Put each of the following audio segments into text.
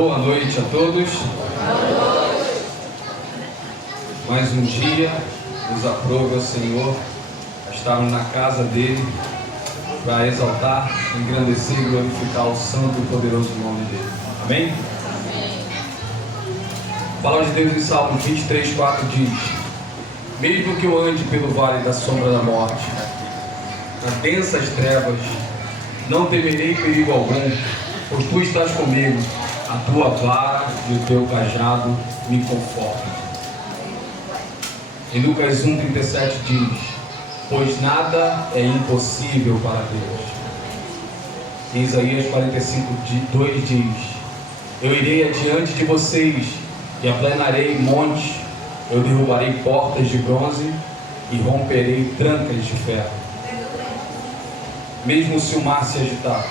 Boa noite a todos. Mais um dia nos aprove ao Senhor a estarmos na casa dele para exaltar, engrandecer e glorificar o santo e poderoso nome dele. Amém? A palavra de Deus em Salmo 23:4 diz: mesmo que eu ande pelo vale da sombra da morte, nas densas trevas, não temerei perigo algum, pois tu estás comigo, a tua vara e o teu cajado me confortam. Em Lucas 1:37 diz: pois nada é impossível para Deus. Em Isaías 45:2 diz: eu irei adiante de vocês e aplanarei montes, eu derrubarei portas de bronze e romperei trancas de ferro. Mesmo se o mar se agitar,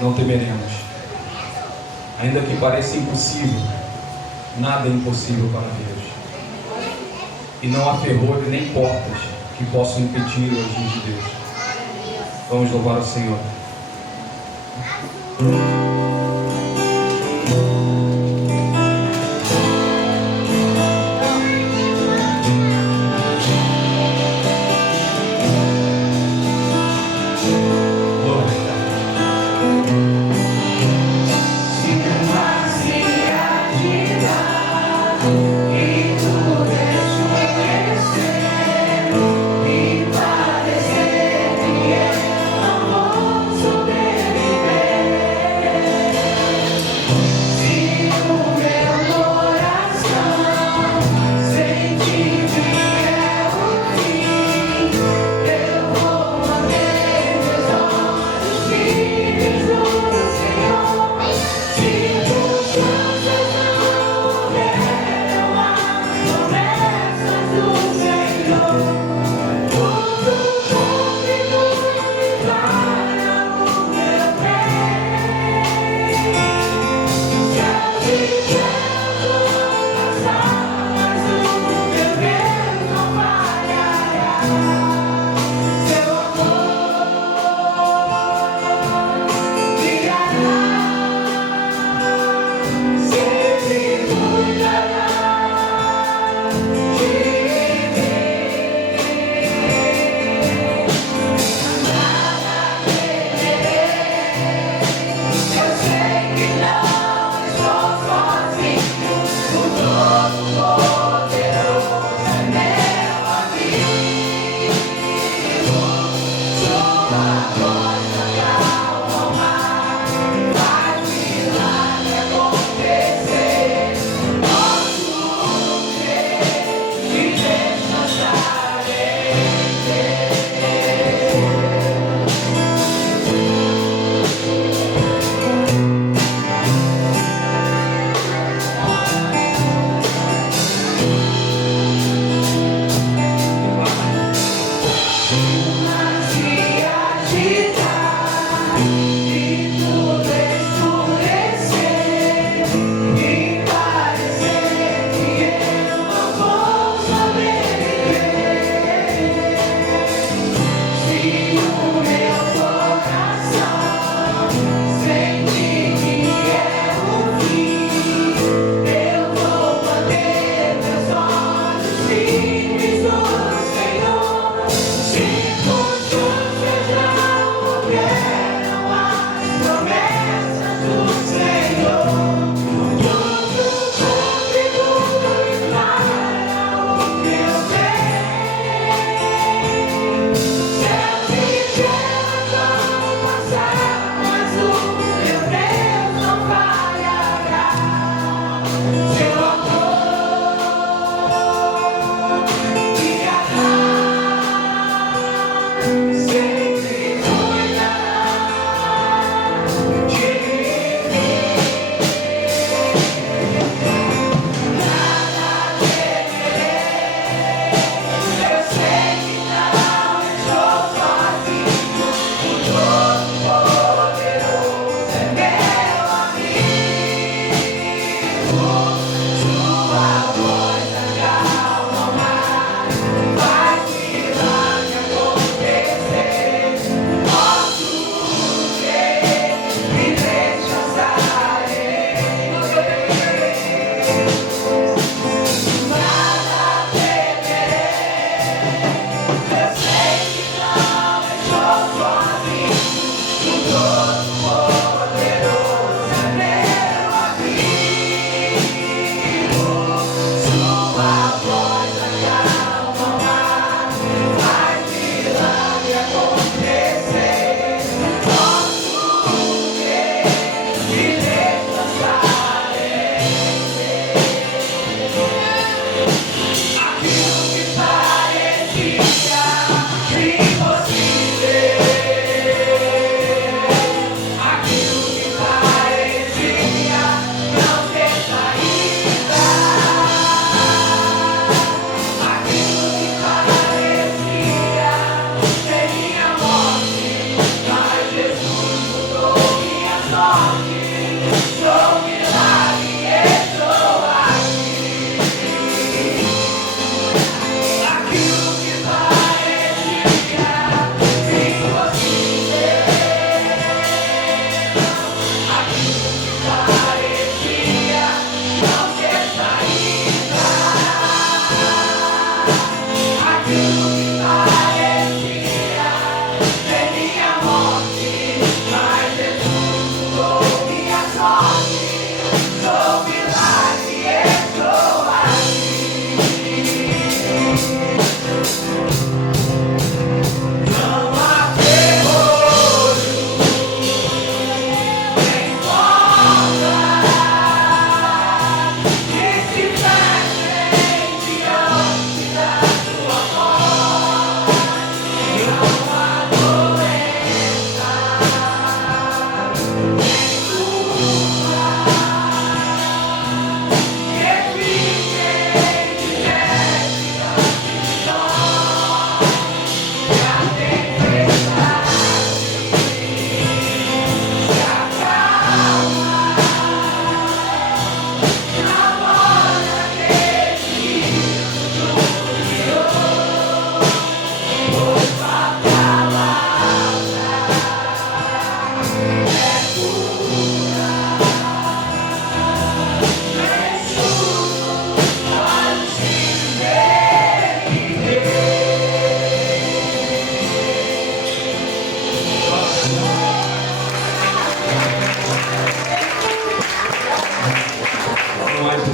não temeremos. Ainda que pareça impossível, nada é impossível para Deus. E não há ferrolho nem portas que possam impedir o agir de Deus. Vamos louvar o Senhor.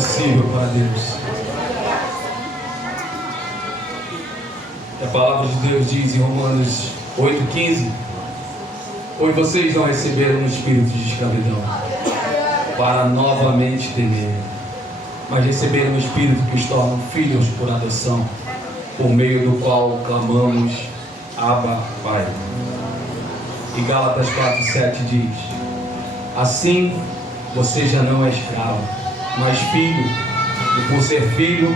impossível para Deus. A palavra de Deus diz em Romanos 8,15: pois vocês não receberam um espírito de escravidão para novamente temerem, mas receberam um espírito que os torna filhos por adoção, por meio do qual clamamos Abba, Pai. E Gálatas 4,7 diz: assim você já não é escravo, mas filho, e por ser filho,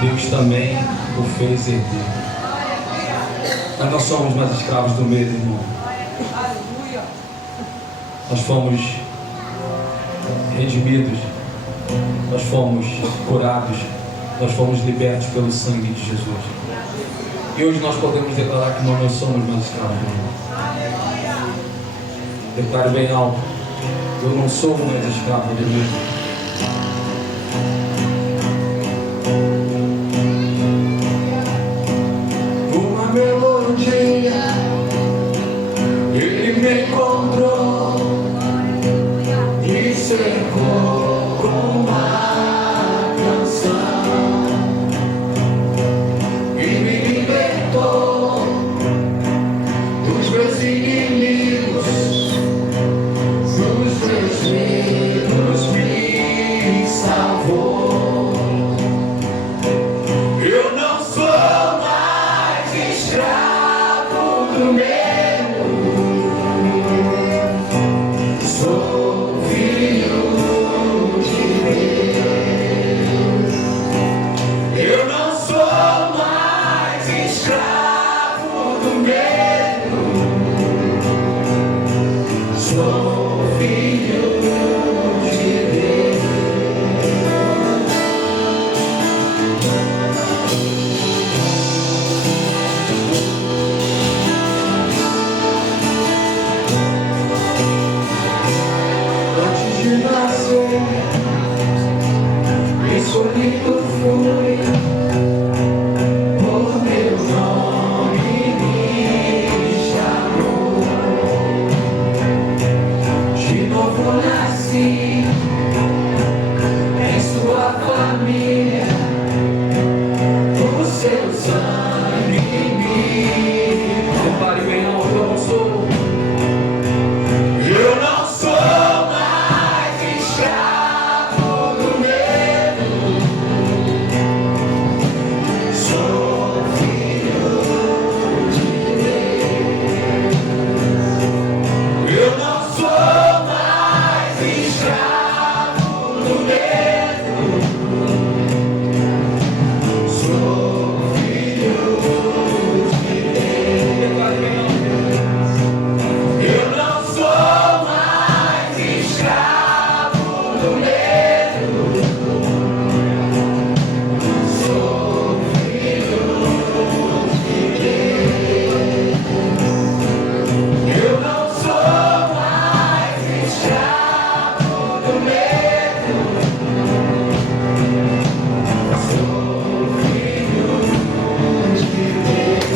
Deus também o fez herdeiro. Nós não somos mais escravos do medo, irmão. Nós fomos redimidos, nós fomos curados, nós fomos libertos pelo sangue de Jesus. E hoje nós podemos declarar que nós não somos mais escravos, irmão. Declare bem alto: eu não sou mais escravo do medo. Ele me encontrou e cercou com uma canção e me libertou dos meus inimigos, dos meus medos, me salvou. Eu não sou mais escravo do medo. Escolhido fui, por meu nome me chamou. De novo nasci em sua família, o seu sangue me compare bem alto. Eu não sou mais escravo do medo. Sou filho de Deus. Eu não sou mais escravo do medo. Sou filho de Deus. Eu não sou mais escravo do medo. Sou filho de Deus. Eu não sou mais escravo do medo. Sou filho de Deus.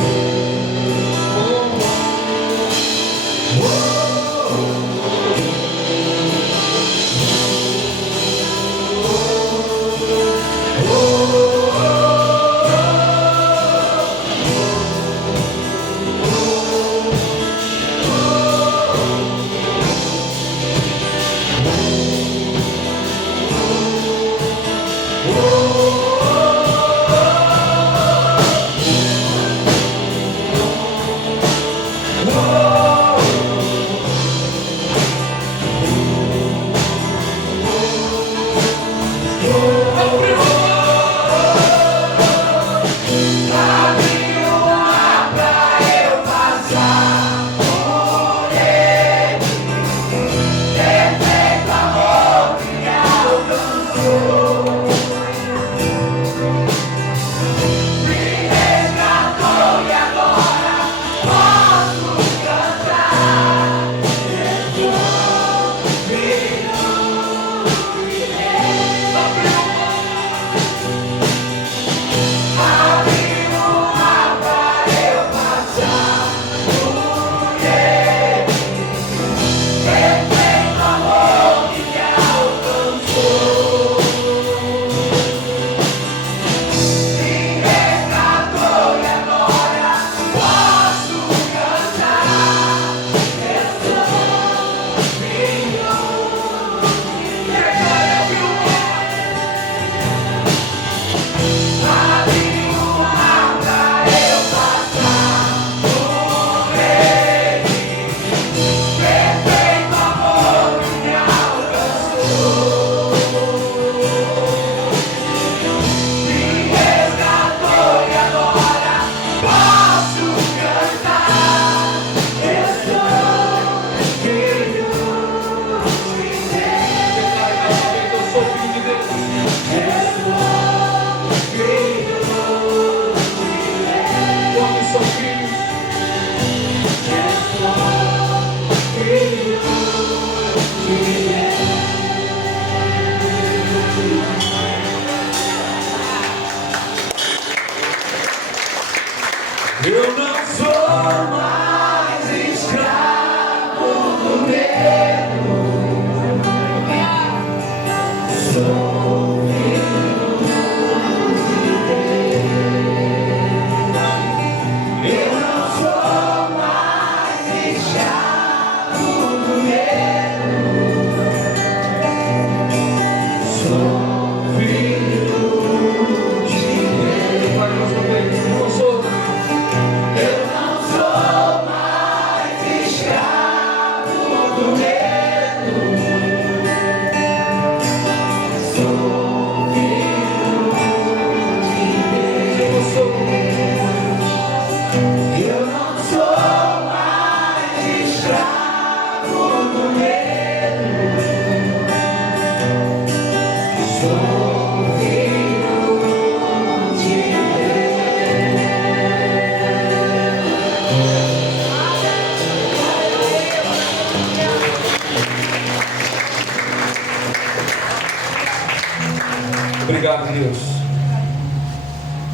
Obrigado, Deus.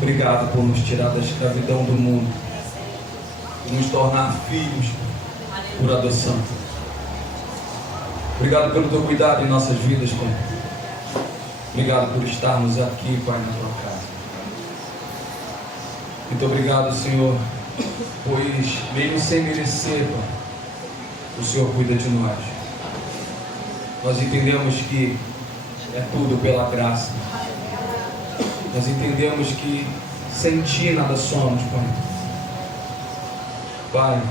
Obrigado por nos tirar da escravidão do mundo e nos tornar filhos por adoção. Obrigado pelo teu cuidado em nossas vidas, Pai. Obrigado por estarmos aqui, Pai, na tua casa. Muito obrigado, Senhor, pois mesmo sem merecer, Pai, o Senhor cuida de nós. Nós entendemos que é tudo pela graça. Nós entendemos que sem Ti nada somos, Pai. Pai,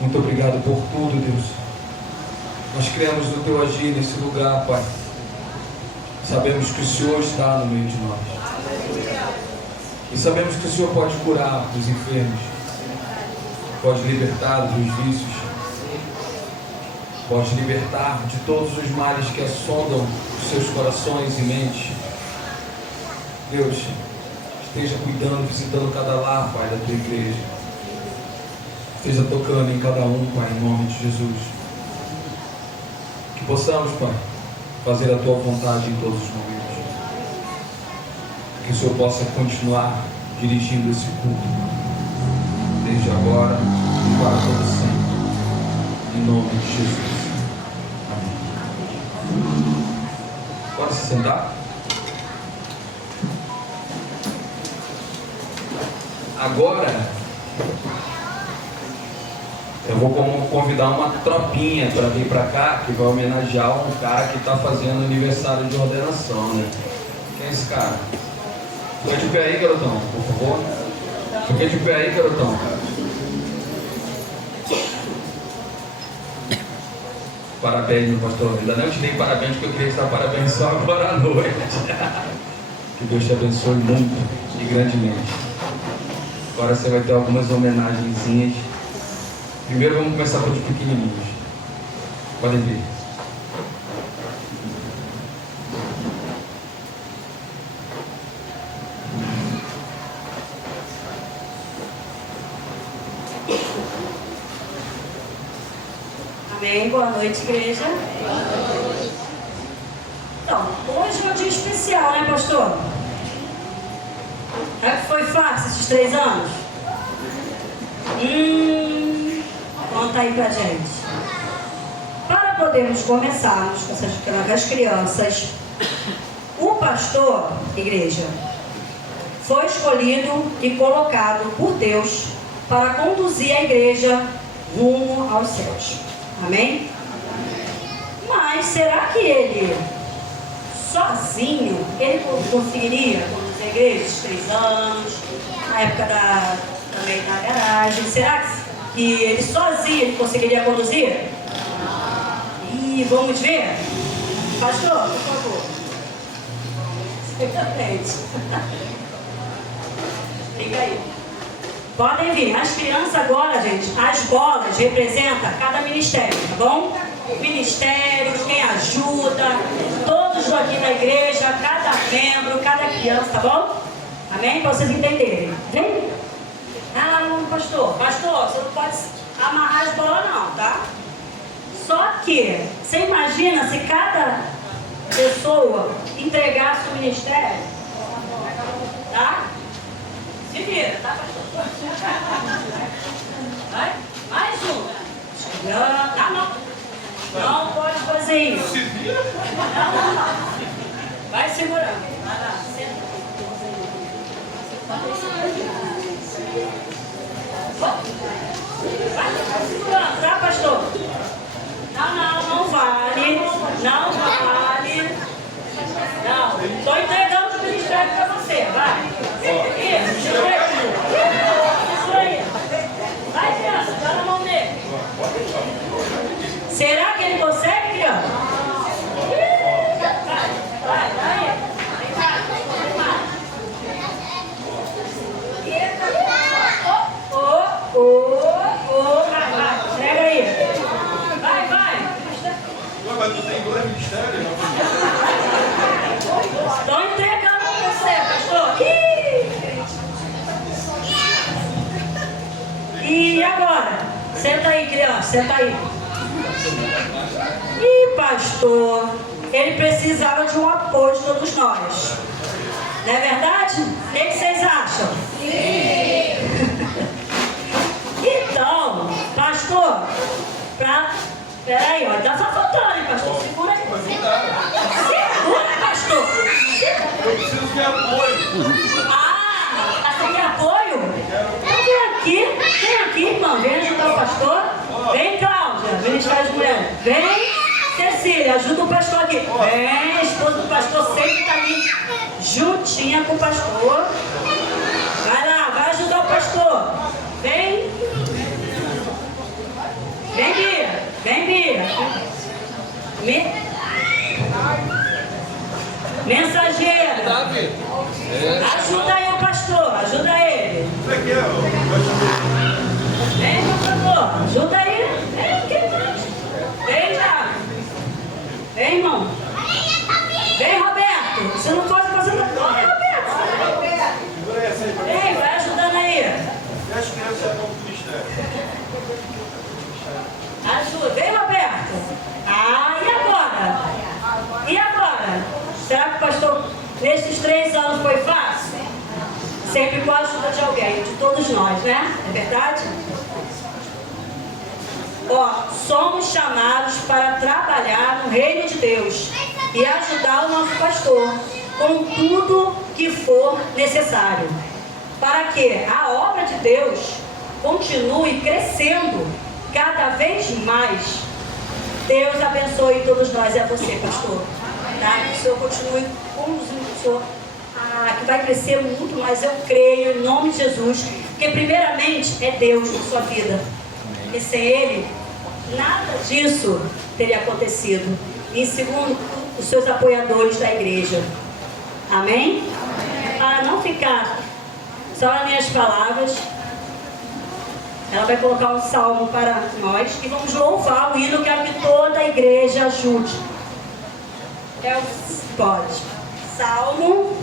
muito obrigado por tudo, Deus. Nós cremos no Teu agir nesse lugar, Pai. Sabemos que o Senhor está no meio de nós. E sabemos que o Senhor pode curar os enfermos, pode libertar dos vícios, pode libertar de todos os males que assondam os seus corações e mentes. Deus, esteja cuidando, visitando cada lar, Pai, da Tua igreja. Esteja tocando em cada um, Pai, em nome de Jesus. Que possamos, Pai, fazer a Tua vontade em todos os momentos. Que o Senhor possa continuar dirigindo esse culto, desde agora e para todo sempre. Em nome de Jesus. Amém. Pode se sentar? Agora, eu vou convidar uma tropinha para vir para cá, que vai homenagear um cara que está fazendo aniversário de ordenação, né? Quem é esse cara? Fica de pé aí, garotão, por favor. Fica de pé aí, garotão. Parabéns, meu pastor. Ainda não te dei parabéns, porque eu queria te dar parabéns só agora à noite. Que Deus te abençoe muito e grandemente. Agora você vai ter algumas homenagenzinhas. Primeiro vamos começar pelos pequenininhos. Podem vir. Amém. Boa noite, igreja. Então, hoje é um dia especial, né, pastor? É que foi fácil esses 3 anos? Conta aí pra gente. Para podermos começarmos com as crianças, o pastor, igreja, foi escolhido e colocado por Deus para conduzir a igreja rumo aos céus. Amém? Mas será que ele, sozinho, ele conseguiria conduzir a igreja esses 3 anos, na época também da garagem? Será que ele sozinho ele conseguiria conduzir? E vamos ver? Pastor, por favor. Exatamente. Fica aí. Podem vir. As crianças agora, gente, as bolas representam cada ministério, tá bom? Ministérios, quem ajuda, todos aqui da igreja, cada membro, cada criança, tá bom? Amém? Para vocês entenderem. Vem? Ah, não, pastor, você não pode amarrar as bolas não, tá? Só que, você imagina se cada pessoa entregasse o ministério, tá? Se vira, tá, pastor? Vai? Mais um. Não pode fazer isso. Se vira? Não. Vai segurando. Vai lá, senta. Vai segurando, tá, pastor? Não vale. Não vale. Não. Estou entregando o ministério para você. Vai. Isso aí. Vai, criança, dá na mão dele. Será que ele consegue, criança? Vai, vai. Vai, entrega aí. Vai. Mas tu tem 2 ministérios? Estão entregando para você, pastor. E agora? Senta aí, criança, senta aí. Ih, pastor, ele precisava de um apoio de todos nós. Não é verdade? O que vocês acham? Sim! Então, pastor, peraí, ó, tá só faltando, hein, pastor? Segura aí. Segura, pastor! Eu preciso de apoio. Ah, você quer apoio? Então vem aqui, irmão, vem ajudar o pastor. Vem, Cláudia, Ministério de Mulher. Vem, Cecília, ajuda o pastor aqui. Vem, a esposa do pastor sempre está ali, juntinha com o pastor. Vai lá, vai ajudar o pastor. Vem. Vem, Bia. Vem, Bia. Mensageira. Ajuda aí o pastor, ajuda ele. Vem, por favor, ajuda aí. Vem, já. Vem, irmão. Vem, Roberto. Se não fosse você, não vai, Roberto. Vem, vai ajudando aí. E as crianças vão pro ministério? Ajuda. Vem, Roberto. Ah, e agora? E agora? Será que o pastor, nesses 3 anos, foi fácil? Sempre com a ajuda de alguém, de todos nós, né? É verdade? Ó, somos chamados para trabalhar no reino de Deus e ajudar o nosso pastor com tudo que for necessário, para que a obra de Deus continue crescendo cada vez mais. Deus abençoe todos nós e a você, pastor. Tá? Que o Senhor continue conduzindo o Senhor, que vai crescer muito mais, eu creio, em nome de Jesus, porque primeiramente é Deus na sua vida. E sem Ele, nada disso teria acontecido. E segundo, os seus apoiadores da igreja. Amém? Para não ficar só nas minhas palavras, ela vai colocar um salmo para nós e vamos louvar o hino. Quero que toda a igreja ajude. Pode. Salmo.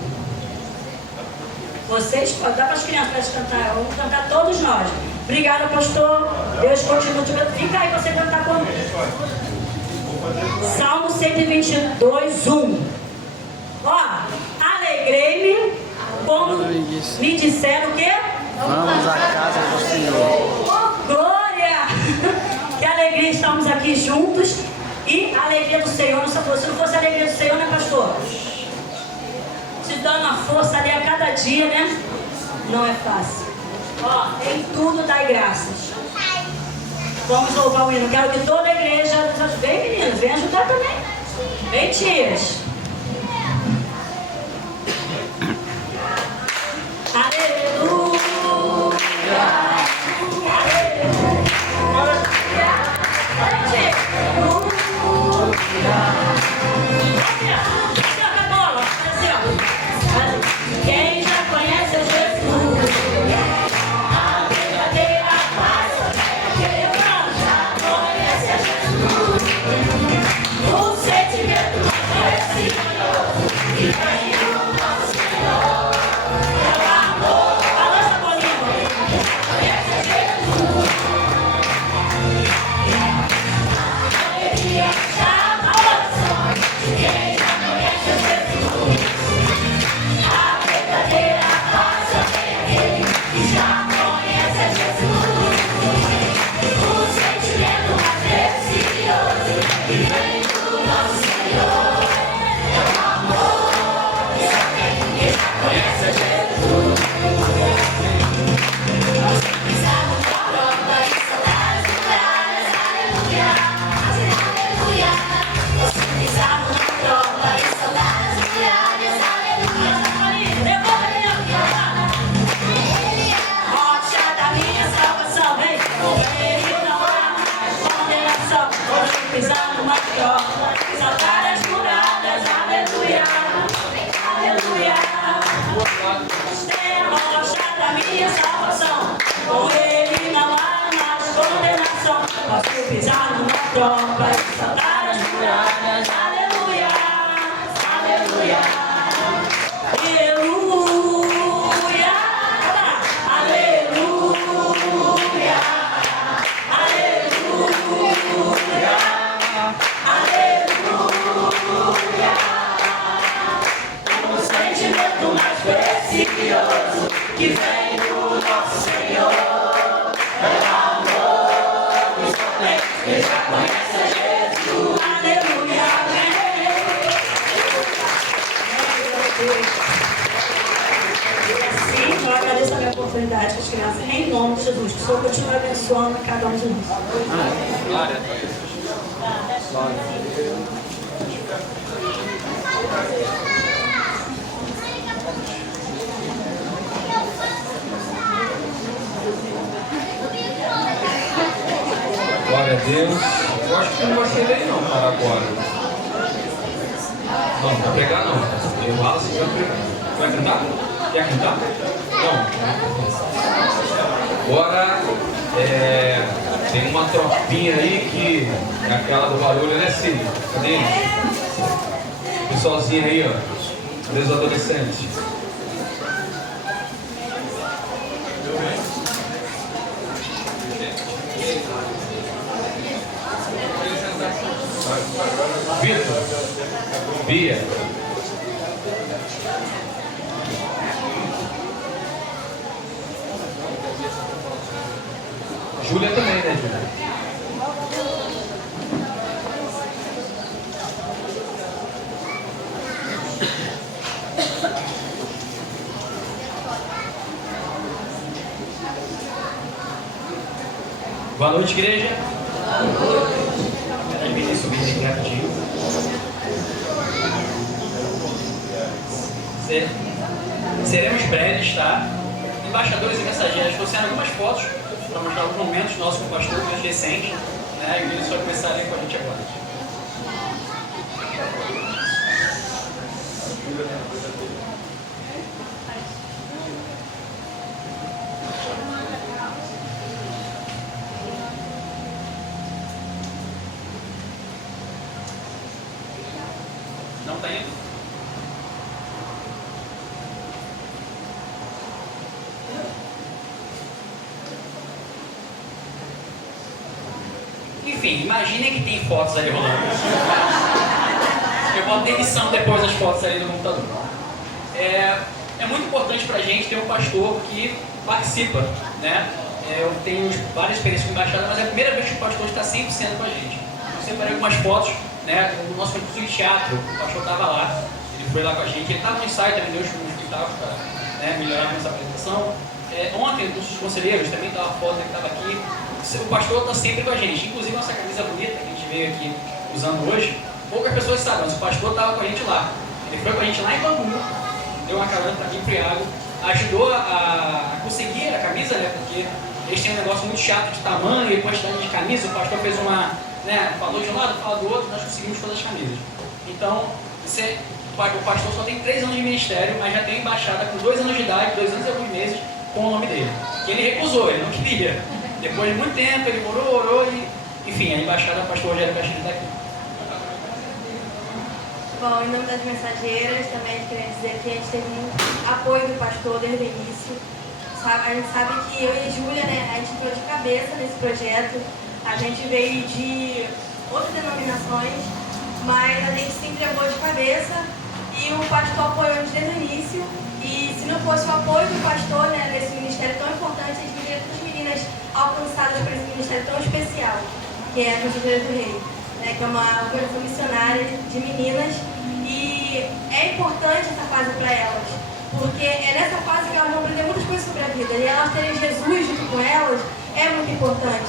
Vocês podem. Dá para as crianças para eles cantar. Vamos cantar todos nós. Obrigada, pastor. Deus continue te abençoando. Fica aí para você cantar comigo. Salmo 122, 1. Ó, alegrei-me como me disseram o quê? Vamos à casa do Senhor. Glória! Que alegria estamos aqui juntos. E a alegria do Senhor, se não fosse a alegria do Senhor, né, pastor? Te dando a força ali a cada dia, né? Não é fácil. Ó, em tudo dai graças. Vamos louvar o hino. Quero que toda a igreja... Vem, meninas, vem ajudar também. Vem, tias. Aleluia. Quem já conhece o Jesus, a verdadeira paz, quem já conhece a Jesus, o sentimento maravilhoso que vem do nosso Senhor, é o amor. Balança a bolinha, conhece a Jesus, a alegria já balança. Quem já conhece a Jesus, a verdadeira paz vem aquele que já conhece a Jesus, o sentimento mais precioso que vem do nosso Senhor, é o amor. que vem do nosso Senhor. Ela amou, e já conhece Jesus. Aleluia, assim, eu agradeço a minha oportunidade com as crianças, em nome de Jesus, que o Senhor continue abençoando cada um de nós. Glória a Deus. Glória a Deus. Glória a Deus. Eu acho que não vai ser daí não, para agora. Não, vai pegar não. Eu falo assim, vai cantar? Quer cantar? Não. Agora, tem uma tropinha aí que é aquela do barulho, né, Cílio? Cadê eles? Pessoalzinho aí, ó. Cadê os adolescentes? Vitor, Bia. Júlia também, né, Júlia? Boa noite, igreja. Pode subir aqui rapidinho. Seremos breves, tá? Embaixadores e mensageiros. Trouxeram algumas fotos para mostrar alguns momentos nossos com o pastor mais recentes, né? E eles só começarem com a gente agora. Não tá indo? Enfim, imaginem que tem fotos ali rolando. Eu boto edição depois das fotos ali no computador. É muito importante pra gente ter um pastor que participa, né? Eu tenho várias experiências com embaixada, mas é a primeira vez que o pastor está 100% com a gente. Eu separei algumas fotos, né? O nosso curso de teatro, o pastor estava lá, ele foi lá com a gente, ele estava no ensaio, também deu os pitacos para, né, melhorar a nossa apresentação. Ontem, o curso dos conselheiros, também estava a foto, ele estava aqui. O pastor está sempre com a gente, inclusive nossa camisa bonita que a gente veio aqui usando hoje, poucas pessoas sabem, mas o pastor estava com a gente lá. Ele foi com a gente lá em Bangu, deu uma carona para mim e para o Iago, ajudou a conseguir a camisa, né? Porque eles têm um negócio muito chato de tamanho e quantidade de camisa. O pastor fez uma, né? Falou de um lado, falou do outro, nós conseguimos todas as camisas. Então, o pastor só tem 3 anos de ministério, mas já tem embaixada com 2 anos de idade, 2 anos e alguns meses, com o nome dele. Que ele recusou, ele não queria. Depois de muito tempo, ele orou e, enfim, a embaixada do pastor Rogério Castilho está aqui. Bom, em nome das mensageiras, também queria dizer que a gente teve muito apoio do pastor desde o início. A gente sabe que eu e a Júlia, né, a gente entrou de cabeça nesse projeto. A gente veio de outras denominações, mas a gente se entregou de cabeça e o pastor apoiou a gente desde o início. E se não fosse o apoio do pastor, né, nesse ministério tão importante, a gente veria todas as meninas alcançadas por esse ministério tão especial, que é a Conselheira do Rei, né, que é uma organização missionária de meninas. E é importante essa fase para elas, porque é nessa fase que elas vão aprender muitas coisas sobre a vida, e elas terem Jesus junto com elas é muito importante.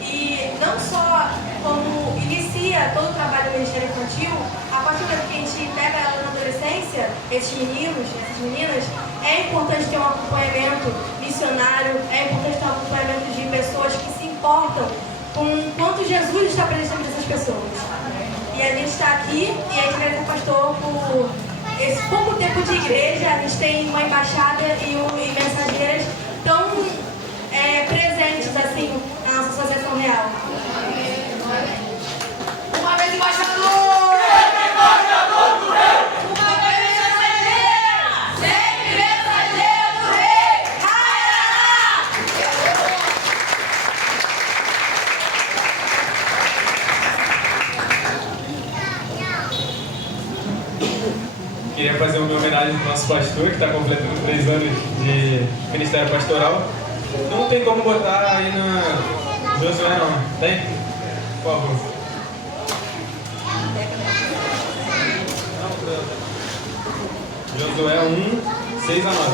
E não só como inicia todo o trabalho do Ministério Infantil, a partir do momento que a gente pega ela na adolescência, esses meninos, essas meninas, é importante ter um acompanhamento missionário, é importante ter um acompanhamento de pessoas que se importam com quanto Jesus está presente nessas pessoas. E a gente está aqui e a gente agradece ao pastor por esse pouco tempo de igreja. A gente tem uma embaixada e mensageiras tão presentes assim na nossa associação real. Uma vez embaixador! Sempre embaixador do rei! Uma vez mensageira! Sempre mensageira do rei! Queria fazer uma homenagem ao nosso pastor, que está completando 3 anos de ministério pastoral. Não tem como botar aí na Josué, não. Tem? Por favor. Josué 1, 6 a 9.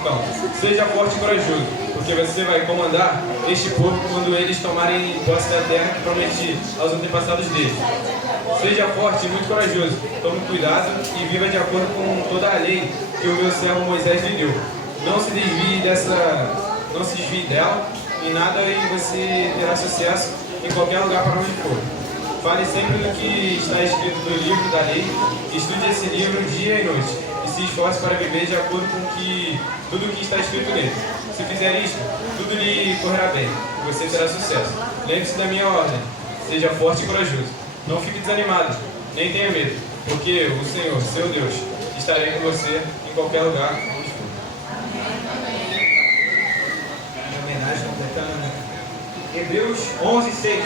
Então, seja forte e corajoso, porque você vai comandar este povo quando eles tomarem posse da terra que prometi aos antepassados deles. Seja forte e muito corajoso, tome cuidado e viva de acordo com toda a lei que o meu servo Moisés lhe deu. Não se desvie dela em nada e você terá sucesso em qualquer lugar para onde for. Fale sempre do que está escrito no livro da lei, estude esse livro dia e noite, e se esforce para viver de acordo com tudo o que está escrito nele. Se fizer isto, tudo lhe correrá bem, e você terá sucesso. Lembre-se da minha ordem, seja forte e corajoso. Não fique desanimado, nem tenha medo, porque o Senhor, seu Deus, estará com você em qualquer lugar onde for. Homenagem completando, né? Hebreus 11, 6.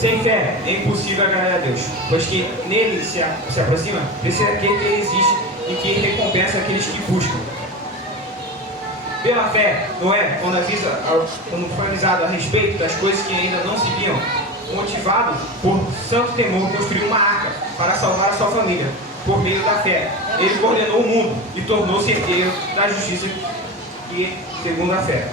Sem fé é impossível agradar a Deus, pois que nele se aproxima, precisa crer que ele existe e que ele recompensa aqueles que buscam. Pela fé, Noé, quando foi avisado a respeito das coisas que ainda não se viam, motivado por santo temor, construiu uma arca para salvar a sua família. Por meio da fé, ele coordenou o mundo e tornou-se herdeiro da justiça e segundo a fé.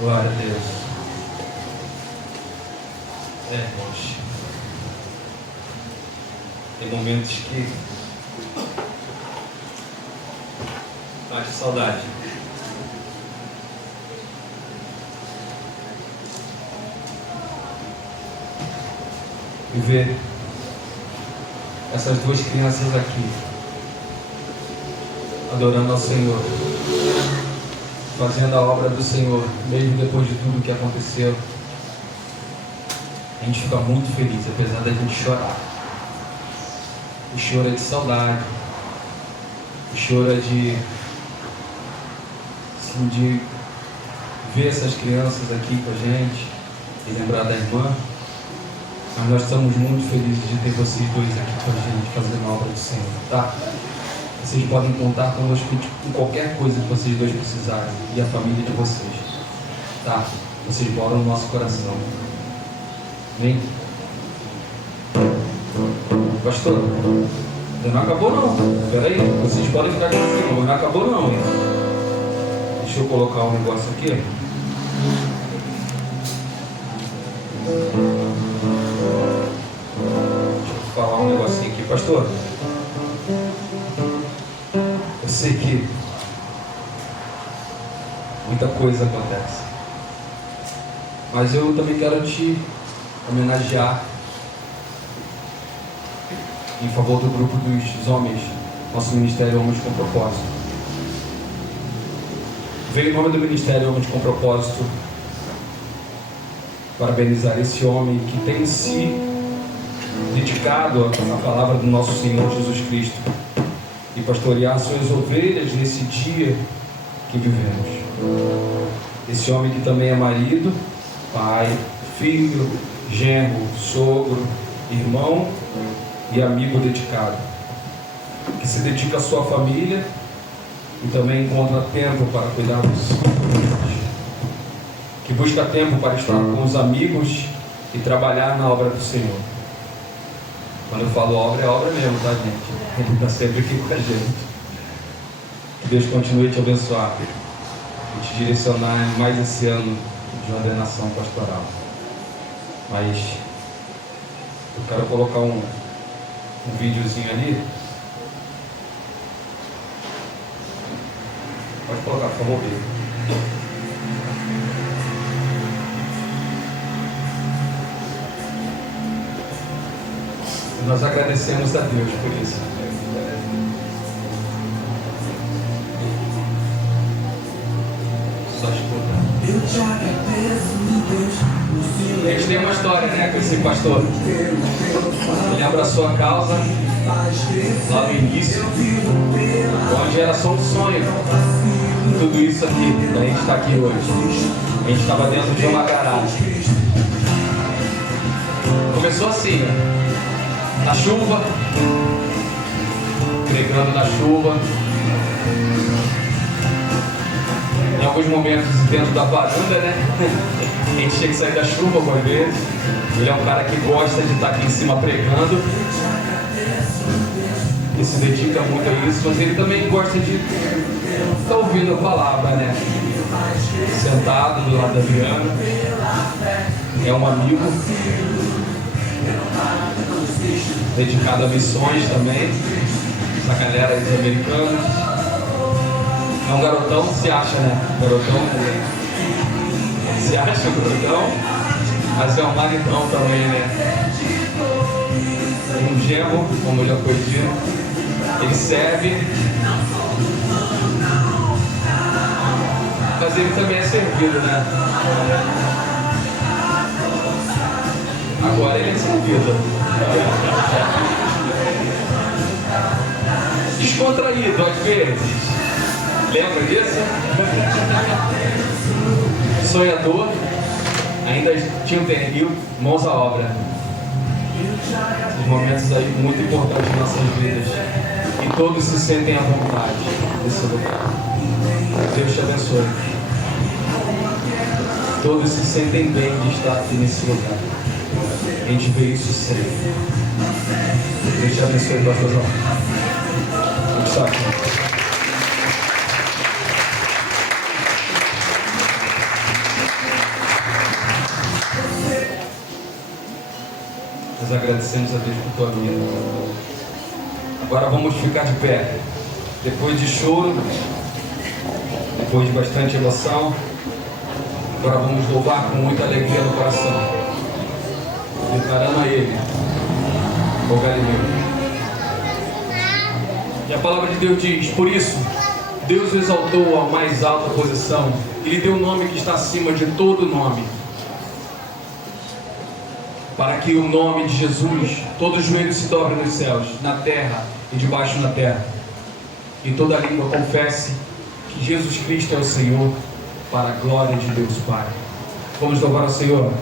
Glória a Deus. Deus. Tem momentos que bate saudade. E ver essas duas crianças aqui adorando ao Senhor, fazendo a obra do Senhor, mesmo depois de tudo que aconteceu. A gente fica muito feliz, apesar da gente chorar. E chora de saudade, e chora de ver essas crianças aqui com a gente e lembrar da irmã. Mas nós estamos muito felizes de ter vocês dois aqui com a gente, fazendo a obra do Senhor, tá? Vocês podem contar conosco em qualquer coisa que vocês dois precisarem, e a família de vocês, tá? Vocês moram no nosso coração. Amém? Pastor, ainda não acabou não. Espera aí, vocês podem ficar aqui em cima, mas não acabou não. Deixa eu colocar um negócio aqui. Deixa eu falar um negocinho aqui, pastor. Eu sei que muita coisa acontece, mas eu também quero te homenagear em favor do grupo dos homens, nosso Ministério Homens com Propósito. Veio em nome do Ministério Homens com Propósito parabenizar esse homem que tem se dedicado à palavra do nosso Senhor Jesus Cristo e pastorear suas ovelhas nesse dia que vivemos. Esse homem que também é marido, pai, filho, genro, sogro, irmão e amigo dedicado, que se dedica à sua família e também encontra tempo para cuidar dos filhos, que busca tempo para estar com os amigos e trabalhar na obra do Senhor. Quando eu falo obra, é obra mesmo, tá, gente? Ele está sempre aqui com a gente. Que Deus continue a te abençoar e te direcionar em mais esse ano de ordenação pastoral. Mas eu quero colocar um videozinho ali. Pode colocar, por favor, Pedro. Nós agradecemos a Deus por isso. Só escuta. A gente tem uma história, né, com esse pastor. Ele abraçou a causa lá no início, onde era só um sonho. Tudo isso aqui, a gente está aqui hoje. A gente estava dentro de uma garagem. Começou assim, na chuva, pregando na chuva. Em alguns momentos dentro da varanda, né? A gente tinha que sair da chuva algumas vezes. Ele é um cara que gosta de estar aqui em cima pregando, que se dedica muito a isso, mas ele também gosta de estar ouvindo a palavra, né? Sentado do lado da Adriana. É um amigo dedicado a missões também, essa galera aí dos americanos. É um garotão, se acha, né? Garotão, se acha garotão, mas é um maridão também, né? Um genro, como já foi dito. Ele serve, mas ele também é servido, né? Agora ele é servido. Descontraído às vezes. Lembra disso? Sonhador. Ainda tinha um terrível, mãos à obra. Esses momentos aí muito importantes em nossas vidas. E todos se sentem à vontade nesse lugar. Deus te abençoe. Todos se sentem bem de estar aqui nesse lugar. A gente vê isso sempre. Deus te abençoe, pastor João. Vamos estar aqui. Nós agradecemos a Deus por tua vida. Agora vamos ficar de pé. Depois de choro, depois de bastante emoção, agora vamos louvar com muita alegria no coração, declarando a Ele o Galileu. E a palavra de Deus diz: por isso, Deus o exaltou à mais alta posição e lhe deu o nome que está acima de todo nome, para que o nome de Jesus, todo joelho se dobre nos céus, na terra e debaixo da terra, e toda língua confesse que Jesus Cristo é o Senhor, para a glória de Deus Pai. Vamos louvar ao Senhor.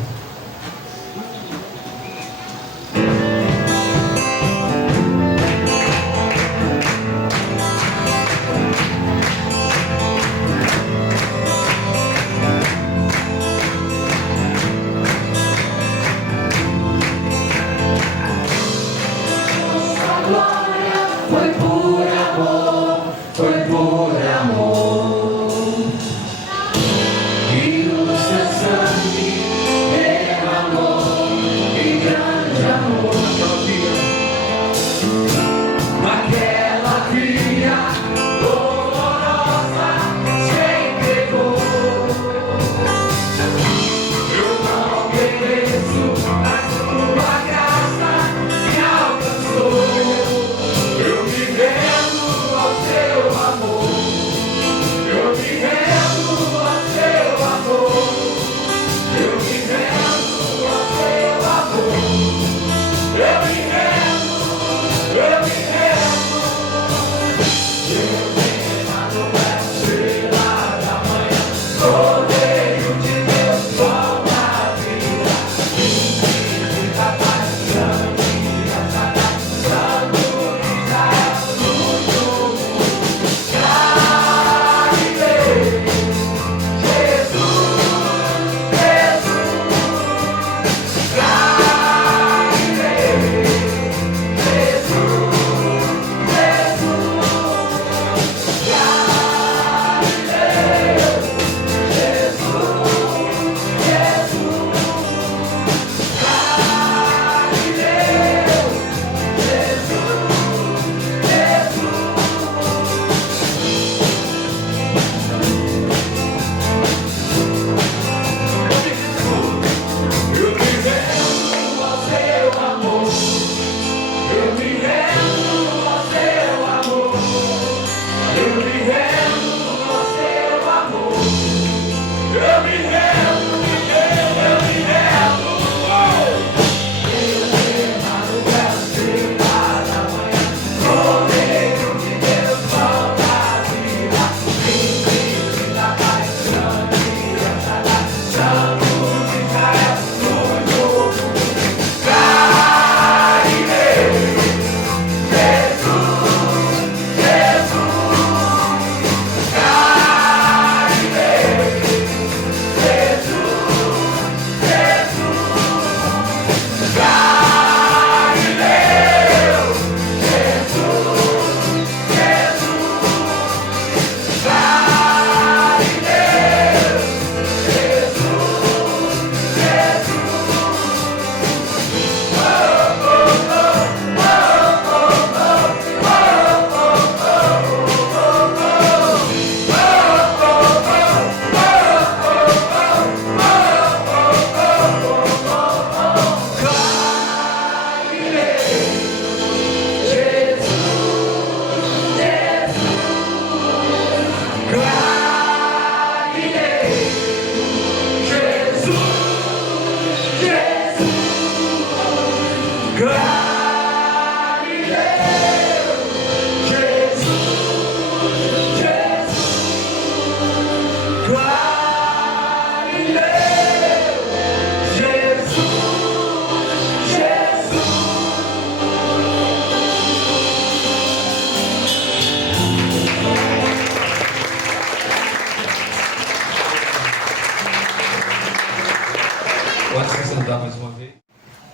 Pode se sentar mais uma vez.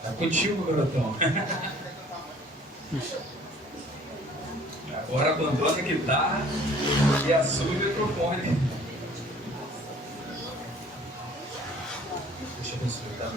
Tá contigo, garotão. Agora abandona a guitarra e assume o microfone. Deixa eu ver se eu tá.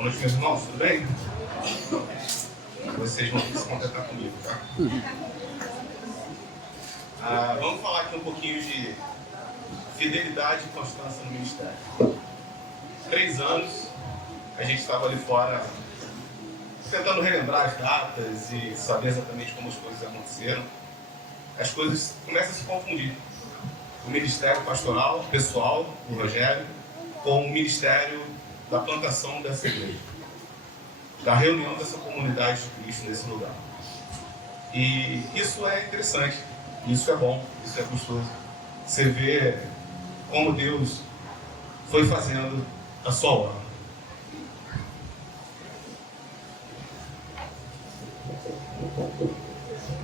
Boa noite, meus irmãos, tudo bem? Vocês vão ter que se contentar comigo, tá? Vamos falar aqui um pouquinho de fidelidade e constância no ministério. 3 anos, a gente estava ali fora tentando relembrar as datas e saber exatamente como as coisas aconteceram. As coisas começam a se confundir. O ministério pastoral, pessoal, do Rogério, com o ministério da plantação dessa igreja, da reunião dessa comunidade de Cristo nesse lugar. E isso é interessante, isso é bom, isso é gostoso. Você vê como Deus foi fazendo a sua obra.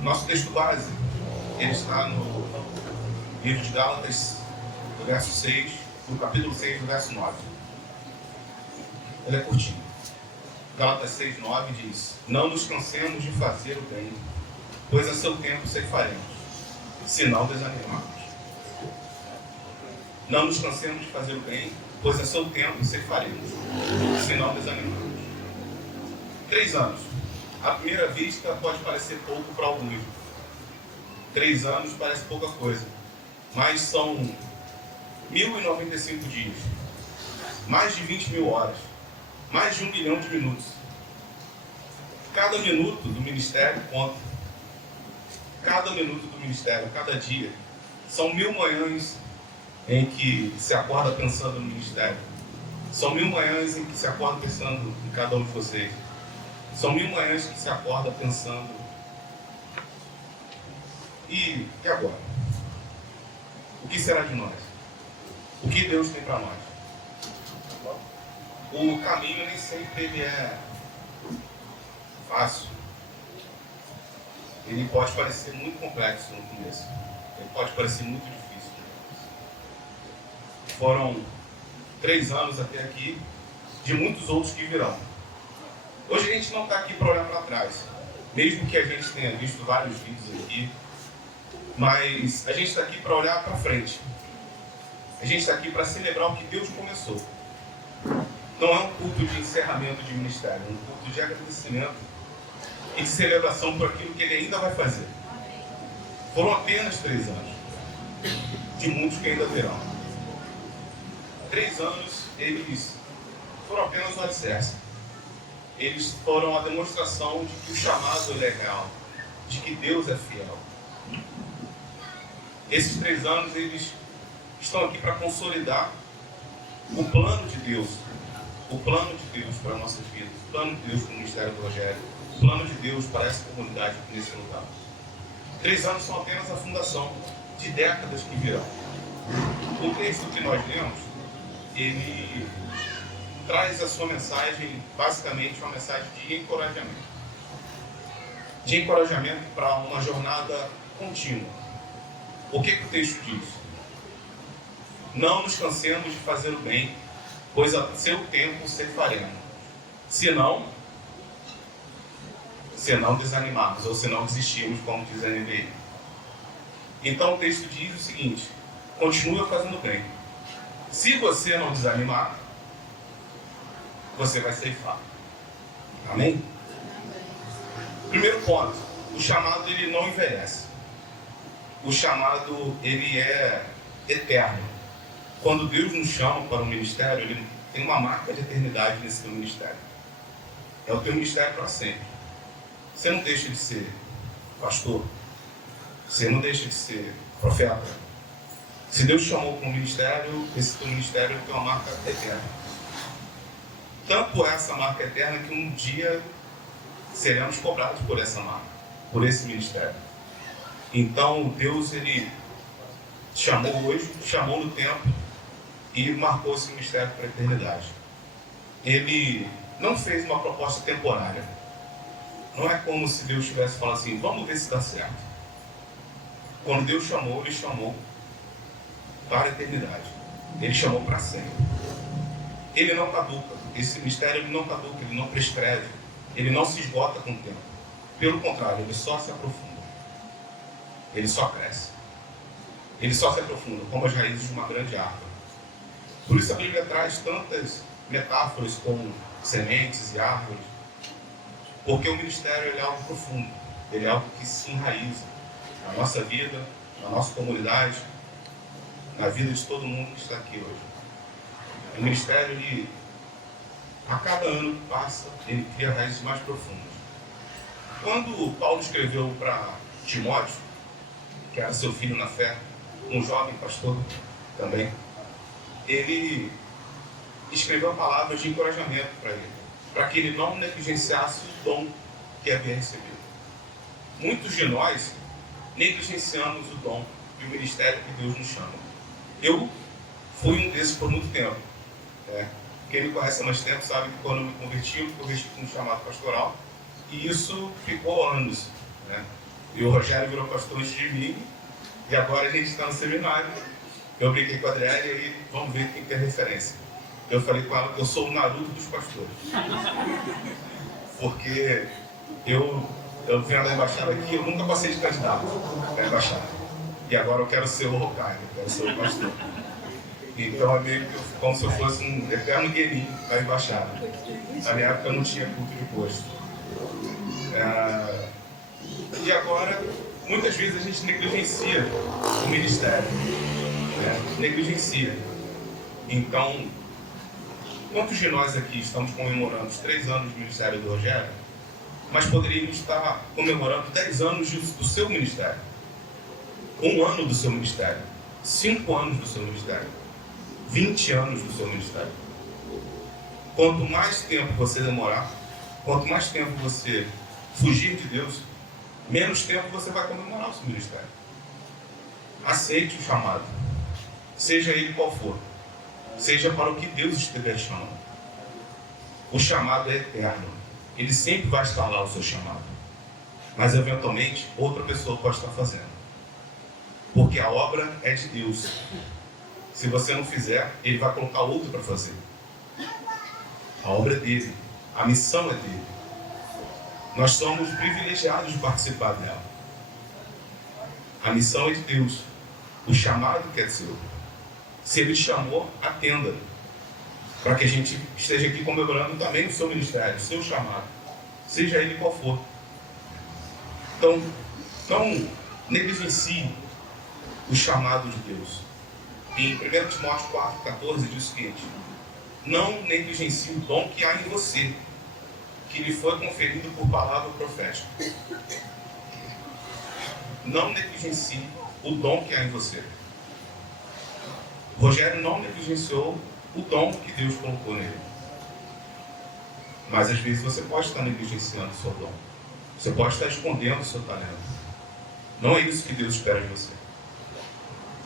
Nosso texto base, ele está no livro de Gálatas, do verso 6, no capítulo 6, do verso 9. Ele é curtinho. Gálatas 6, 9 diz: não nos cansemos de fazer o bem, pois a seu tempo ceifaremos, se não desanimarmos. Não nos cansemos de fazer o bem, pois a seu tempo ceifaremos, se não desanimarmos. 3 anos. À primeira vista pode parecer pouco para alguns. 3 anos parece pouca coisa, mas são 1.095 dias, mais de 20 mil horas, mais de 1 milhão de minutos. Cada minuto do ministério conta. Cada minuto do ministério, cada dia. São 1000 manhãs em que se acorda pensando no ministério. São 1000 manhãs em que se acorda pensando em cada um de vocês. São 1000 manhãs que se acorda pensando. E agora? O que será de nós? O que Deus tem para nós? O caminho nem sempre ele é fácil. Ele pode parecer muito complexo no começo. Ele pode parecer muito difícil. Foram 3 anos até aqui, de muitos outros que virão. Hoje a gente não está aqui para olhar para trás, mesmo que a gente tenha visto vários vídeos aqui, mas a gente está aqui para olhar para frente. A gente está aqui para celebrar o que Deus começou. Não é um culto de encerramento de ministério, é um culto de agradecimento e de celebração por aquilo que Ele ainda vai fazer. Foram apenas 3 anos, de muitos que ainda virão. 3 anos, eles foram apenas o alicerce. Eles foram a demonstração de que o chamado ele é real, de que Deus é fiel. Esses 3 anos, eles estão aqui para consolidar o plano de Deus. O plano de Deus para a nossa vida, o plano de Deus para o Ministério do Rogério, o plano de Deus para essa comunidade nesse lugar. 3 anos são apenas a fundação de décadas que virão. O texto que nós lemos, ele traz a sua mensagem, basicamente uma mensagem de encorajamento. De encorajamento para uma jornada contínua. O que o texto diz? Não nos cansemos de fazer o bem, pois a seu tempo ceifaremos. Se não desanimarmos, ou se não desistirmos, como diz a NBI. Então o texto diz o seguinte: continua fazendo bem. Se você não desanimar, você vai ceifar. Amém? Primeiro ponto, o chamado ele não envelhece. O chamado ele é eterno. Quando Deus nos chama para o ministério, Ele tem uma marca de eternidade nesse teu ministério. É o teu ministério para sempre. Você não deixa de ser pastor. Você não deixa de ser profeta. Se Deus chamou para um ministério, esse teu ministério tem uma marca eterna. Tanto é essa marca eterna que um dia seremos cobrados por essa marca, por esse ministério. Então Deus ele chamou hoje, chamou no tempo e marcou esse ministério para a eternidade. Ele não fez uma proposta temporária. Não é como se Deus estivesse falando assim, vamos ver se dá certo. Quando Deus chamou, Ele chamou para a eternidade. Ele chamou para sempre. Ele não caduca. Esse mistério ele não caduca, ele não prescreve. Ele não se esgota com o tempo. Pelo contrário, ele só se aprofunda. Ele só cresce. Ele só se aprofunda, como as raízes de uma grande árvore. Por isso a Bíblia traz tantas metáforas com sementes e árvores. Porque o ministério ele é algo profundo, ele é algo que se enraiza na nossa vida, na nossa comunidade, na vida de todo mundo que está aqui hoje. O ministério, ele, a cada ano que passa, ele cria raízes mais profundas. Quando Paulo escreveu para Timóteo, que era seu filho na fé, um jovem pastor também, ele escreveu palavras de encorajamento para ele, para que ele não negligenciasse o dom que havia recebido. Muitos de nós negligenciamos o dom e o ministério que Deus nos chama. Eu fui um desses por muito tempo. Quem me conhece há mais tempo sabe que quando eu me converti, eu me converti com um chamado pastoral, e isso ficou anos. E o Rogério virou pastor antes de mim, e agora a gente está no seminário. Eu brinquei com a Adriana e aí vamos ver quem tem referência. Eu falei com ela que eu sou o Naruto dos pastores. Porque eu venho da embaixada aqui, eu nunca passei de candidato da embaixada. E agora eu quero ser o Hokage, eu quero ser o pastor. Então é meio que como se eu fosse um eterno guerreiro da embaixada. Na minha época eu não tinha culto de posto. E agora, muitas vezes a gente negligencia o ministério. Negligencia. Então, quantos de nós aqui estamos comemorando os 3 anos do ministério do Rogério, mas poderíamos estar comemorando 10 anos do seu ministério, 1 ano do seu ministério, 5 anos do seu ministério, 20 anos do seu ministério. Quanto mais tempo você demorar, quanto mais tempo você fugir de Deus, menos tempo você vai comemorar o seu ministério. Aceite o chamado, seja ele qual for, seja para o que Deus estiver chamando. O chamado é eterno, ele sempre vai estar lá, o seu chamado, mas eventualmente outra pessoa pode estar fazendo, porque a obra é de Deus. Se você não fizer, ele vai colocar outro para fazer. A obra é dele, a missão é dele. Nós somos privilegiados de participar dela. A missão é de Deus, o chamado que é seu. Se ele te chamou, atenda, para que a gente esteja aqui comemorando também o seu ministério, o seu chamado, seja ele qual for. Então, não negligencie o chamado de Deus. Em 1 Timóteo 4,14 diz o seguinte: não negligencie o dom que há em você, que lhe foi conferido por palavra profética. Não negligencie o dom que há em você. Rogério não negligenciou o dom que Deus colocou nele. Mas às vezes você pode estar negligenciando o seu dom. Você pode estar escondendo o seu talento. Não é isso que Deus espera de você.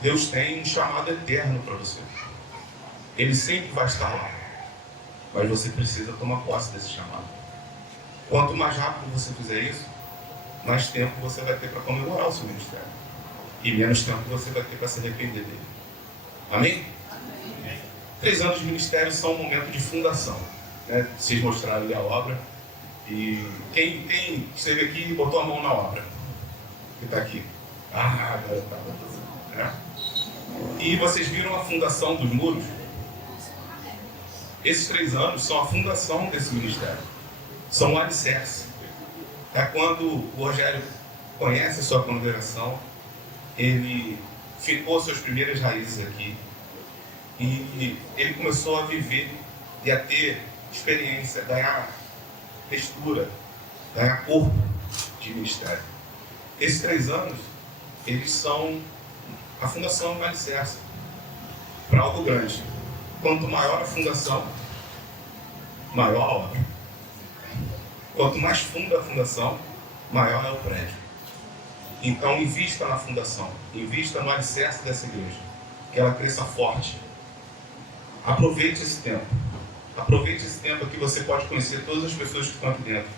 Deus tem um chamado eterno para você. Ele sempre vai estar lá. Mas você precisa tomar posse desse chamado. Quanto mais rápido você fizer isso, mais tempo você vai ter para comemorar o seu ministério. E menos tempo você vai ter para se arrepender dele. Amém? 3 anos de ministério são um momento de fundação. Vocês mostraram ali a obra. E quem esteve aqui e botou a mão na obra? Que está aqui. Agora está. E vocês viram a fundação dos muros? Esses 3 anos são a fundação desse ministério. São o alicerce. É quando o Rogério conhece a sua congregação, ele ficou suas primeiras raízes aqui. E ele começou a viver e a ter experiência, ganhar textura, ganhar corpo de ministério. Esses 3 anos, eles são a fundação do alicerce para algo grande. Quanto maior a fundação, maior a obra. Quanto mais funda a fundação, maior é o prédio. Então, invista na fundação, invista no alicerce dessa igreja, que ela cresça forte. Aproveite esse tempo. Aproveite esse tempo que você pode conhecer todas as pessoas que estão aqui dentro.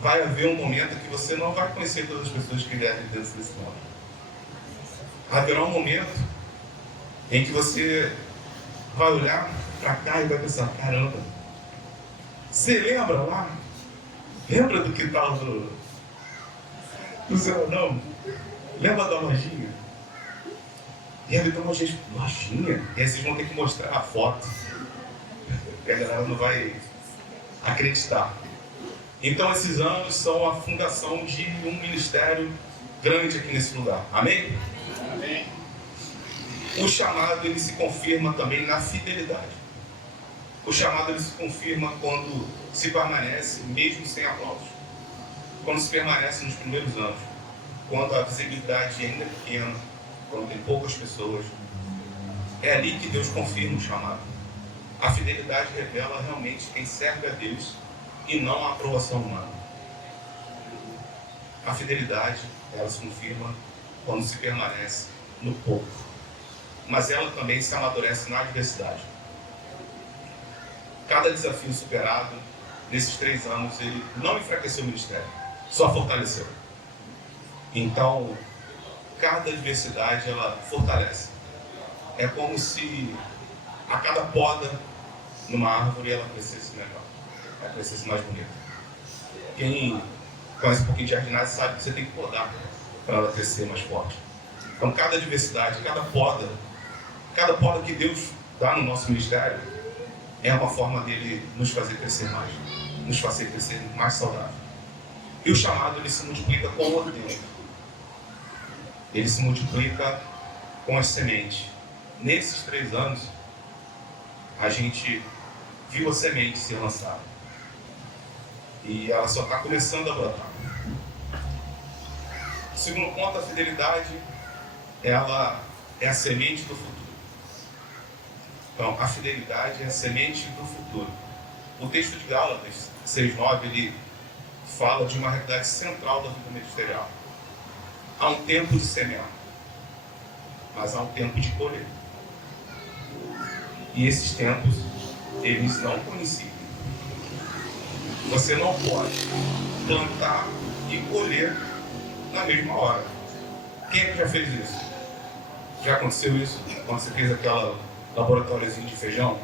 Vai haver um momento que você não vai conhecer todas as pessoas que vierem dentro desse tempo. Haverá um momento em que você vai olhar para cá e vai pensar: caramba, você lembra lá? Lembra do quintal do seu não? Lembra da lojinha? E aí, então, gente, lojinha? E aí vocês vão ter que mostrar a foto. E a galera não vai acreditar. Então esses anos são a fundação de um ministério grande aqui nesse lugar. Amém? Amém. O chamado ele se confirma também na fidelidade. O chamado ele se confirma quando se permanece mesmo sem aplausos. Quando se permanece nos primeiros anos. Quando a visibilidade ainda é pequena, quando tem poucas pessoas. É ali que Deus confirma o chamado. A fidelidade revela realmente quem serve a Deus e não a aprovação humana. A fidelidade, ela se confirma quando se permanece no pouco. Mas ela também se amadurece na adversidade. Cada desafio superado nesses 3 anos, ele não enfraqueceu o ministério, só fortaleceu. Então, cada adversidade, ela fortalece. É como se a cada poda numa árvore, ela crescesse melhor, ela crescesse mais bonita. Quem conhece um pouquinho de jardinagem sabe que você tem que podar para ela crescer mais forte. Então, cada adversidade, cada poda que Deus dá no nosso ministério, é uma forma dele nos fazer crescer mais, nos fazer crescer mais saudável. E o chamado, ele se multiplica com o ordeio. Ele se multiplica com as sementes. Nesses 3 anos, a gente viu a semente ser lançada. E ela só está começando a brotar. O segundo ponto, a fidelidade, ela é a semente do futuro. Então, a fidelidade é a semente do futuro. O texto de Gálatas 6:9, ele fala de uma realidade central da vida ministerial. Há um tempo de semear, mas há um tempo de colher. E esses tempos, eles não coincidem. Você não pode plantar e colher na mesma hora. Quem é que já fez isso? Já aconteceu isso? Quando você fez aquela laboratóriozinho de feijão?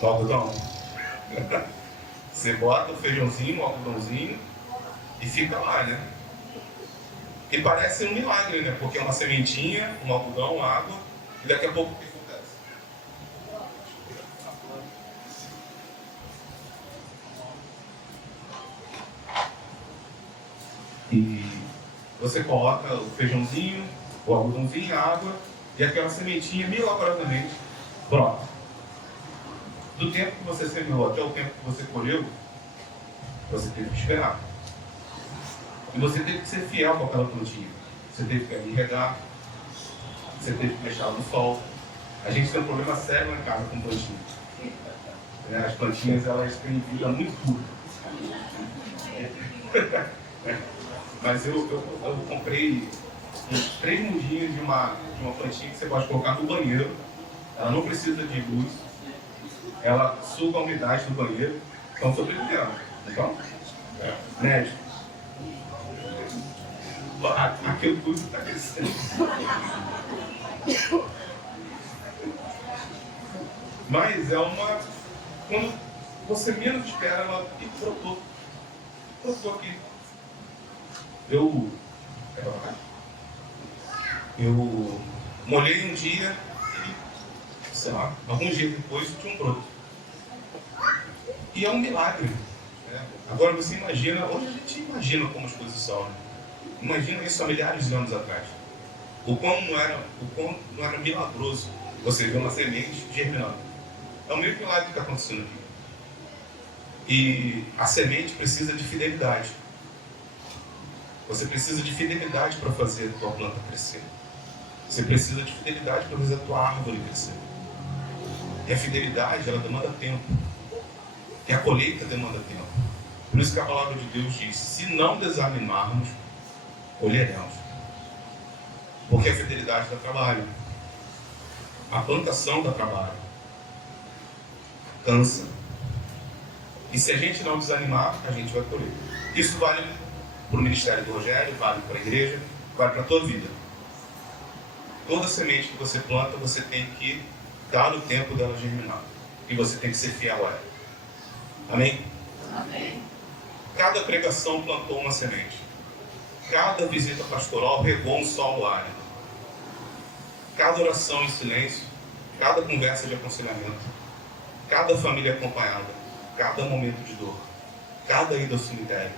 Do algodão? Você bota o feijãozinho, o algodãozinho e fica lá, né? E parece um milagre, né? Porque é uma sementinha, um algodão, água, e daqui a pouco o que acontece? E você coloca o feijãozinho, o algodãozinho, a água, e aquela sementinha milagrosamente brota. Do tempo que você semeou até o tempo que você colheu, você teve que esperar. E você teve que ser fiel com aquela plantinha. Você teve que regar, você teve que deixar no sol. A gente tem um problema sério na casa com plantinhas. As plantinhas, elas têm vida muito curta. Mas eu comprei uns 3 mundinhos de uma plantinha que você pode colocar no banheiro. Ela não precisa de luz. Ela suga a umidade do banheiro. Então, sobrevivendo. Então, médico. Aquilo tudo está crescendo. Mas é uma... Quando você menos espera, ela brotou. Brotou aqui. Eu molhei um dia e, sei lá, alguns dias depois tinha um broto. E é um milagre. Né? Agora você imagina, hoje a gente imagina como as coisas são. Né? Imagina isso há milhares de anos atrás. O quão não era milagroso você ver uma semente germinando. É o mesmo milagre que está acontecendo aqui. E a semente precisa de fidelidade. Você precisa de fidelidade para fazer a tua planta crescer. Você precisa de fidelidade para fazer a tua árvore crescer. E a fidelidade, ela demanda tempo. E a colheita demanda tempo. Por isso que a palavra de Deus diz, se não desanimarmos, colheremos. Porque a fidelidade dá trabalho. A plantação dá trabalho. Cansa. E se a gente não desanimar, a gente vai colher. Isso vale para o ministério do Rogério, vale para a igreja, vale para a tua vida. Toda semente que você planta, você tem que dar o tempo dela germinar. E você tem que ser fiel a ela. Amém? Amém. Cada pregação plantou uma semente. Cada visita pastoral regou um solo árido. Cada oração em silêncio, cada conversa de aconselhamento, cada família acompanhada, cada momento de dor, cada ida ao cemitério,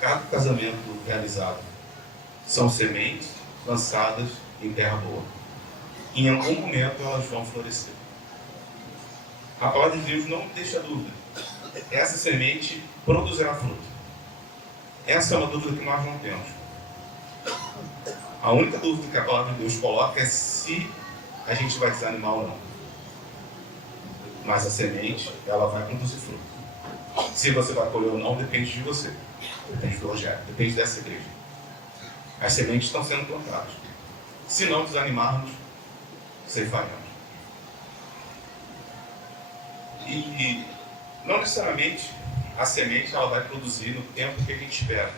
cada casamento realizado, são sementes lançadas em terra boa. Em algum momento elas vão florescer. A palavra de Deus não deixa dúvida. Essa semente produzirá fruto. Essa é uma dúvida que nós não temos. A única dúvida que a palavra de Deus coloca é se a gente vai desanimar ou não. Mas a semente, ela vai produzir fruto. Se você vai colher ou não, depende de você. Depende do Rogério, depende dessa igreja. As sementes estão sendo plantadas. Se não desanimarmos, ceifaremos. E não necessariamente a semente ela vai produzir no tempo que a gente espera.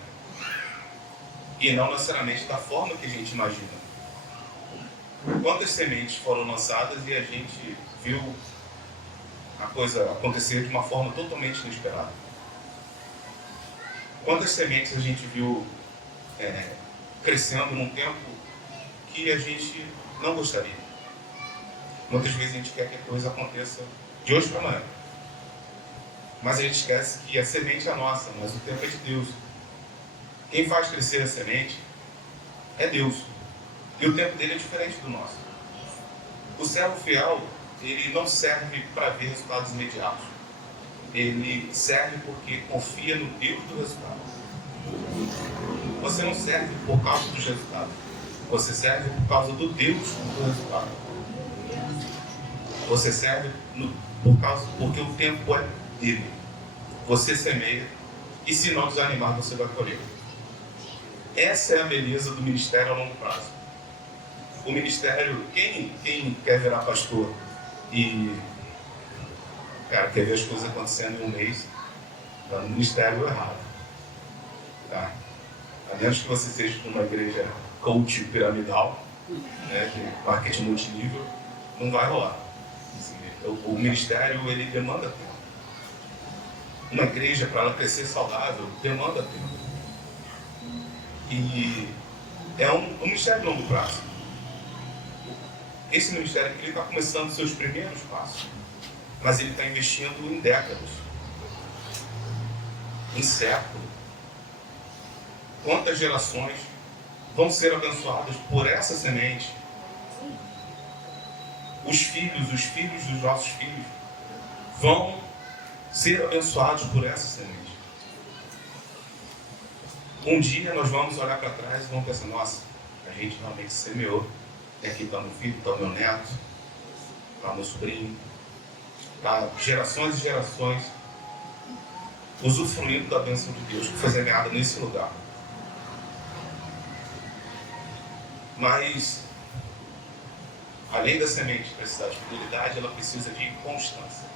E não necessariamente da forma que a gente imagina. Quantas sementes foram lançadas e a gente viu a coisa acontecer de uma forma totalmente inesperada? Quantas sementes a gente viu crescendo num tempo que a gente não gostaria? Muitas vezes a gente quer que a coisa aconteça de hoje para amanhã. Mas a gente esquece que a semente é nossa, mas o tempo é de Deus. Quem faz crescer a semente é Deus. E o tempo dele é diferente do nosso. O servo fiel, ele não serve para ver resultados imediatos. Ele serve porque confia no Deus do resultado. Você não serve por causa dos resultados. Você serve por causa do Deus do resultado. Você serve porque o tempo é dele. Você semeia e se não desanimar, você vai colher. Essa é a beleza do ministério a longo prazo. O ministério, quem quer virar pastor e quer ver as coisas acontecendo em um mês, está no ministério errado. Tá? A menos que você seja de uma igreja coach piramidal, né, de marketing multinível, não vai rolar. O ministério, ele demanda tempo. Uma igreja, para ela crescer saudável, demanda tempo. E é um ministério de longo prazo. Esse ministério aqui está começando seus primeiros passos, mas ele está investindo em décadas, em séculos. Quantas gerações vão ser abençoadas por essa semente? Os filhos dos nossos filhos vão ser abençoados por essa semente. Um dia nós vamos olhar para trás e vamos pensar, nossa, a gente realmente semeou. E aqui está meu filho, está o meu neto, está o meu sobrinho, está gerações e gerações usufruindo da bênção de Deus que foi semeada nesse lugar. Mas, além da semente precisar de fidelidade, ela precisa de constância.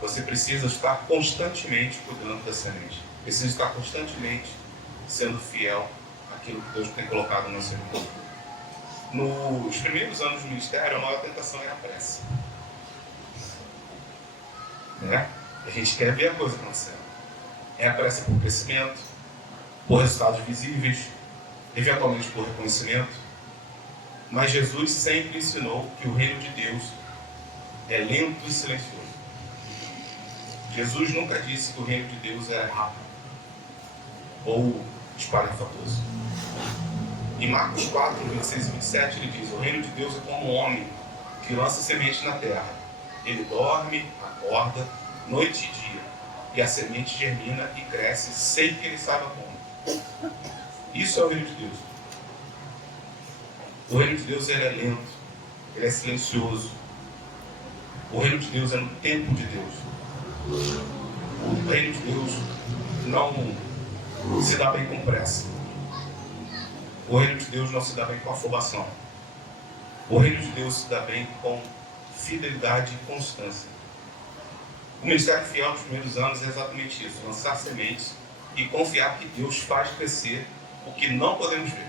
Você precisa estar constantemente cuidando da semente. Precisa estar constantemente sendo fiel àquilo que Deus tem colocado no seu vida. Nos primeiros anos do ministério, a maior tentação era a pressa. Né? A gente quer ver a coisa acontecendo. É a pressa por crescimento, por resultados visíveis, eventualmente por reconhecimento. Mas Jesus sempre ensinou que o reino de Deus é lento e silencioso. Jesus nunca disse que o reino de Deus é rápido ou espalhafatoso. Em Marcos 4, 26 e 27, ele diz: o reino de Deus é como um homem que lança semente na terra. Ele dorme, acorda, noite e dia, e a semente germina e cresce sem que ele saiba como. Isso é o reino de Deus. O reino de Deus, ele é lento, ele é silencioso. O reino de Deus é no tempo de Deus. O reino de Deus não se dá bem com pressa. O reino de Deus não se dá bem com afobação. O reino de Deus se dá bem com fidelidade e constância. O ministério fiel dos primeiros anos é exatamente isso: lançar sementes e confiar que Deus faz crescer o que não podemos ver.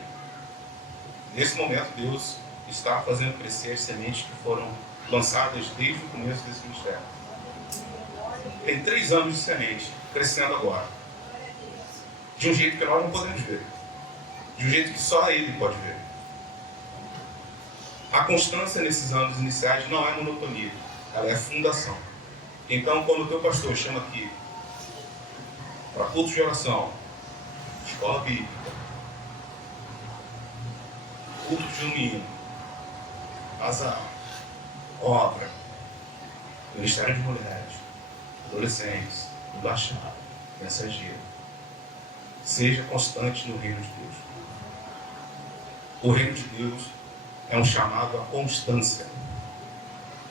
Nesse momento, Deus está fazendo crescer as sementes que foram lançadas desde o começo desse ministério. Tem 3 anos de semente crescendo agora, de um jeito que nós não podemos ver, de um jeito que só Ele pode ver. A constância nesses anos iniciais não é monotonia, ela é fundação. Então, quando o teu pastor chama aqui para cultos de oração, escola bíblica, culto junino, casal, obra, ministério de mulheres, adolescentes, embaixada, mensageiro, seja constante no reino de Deus. O reino de Deus é um chamado à constância.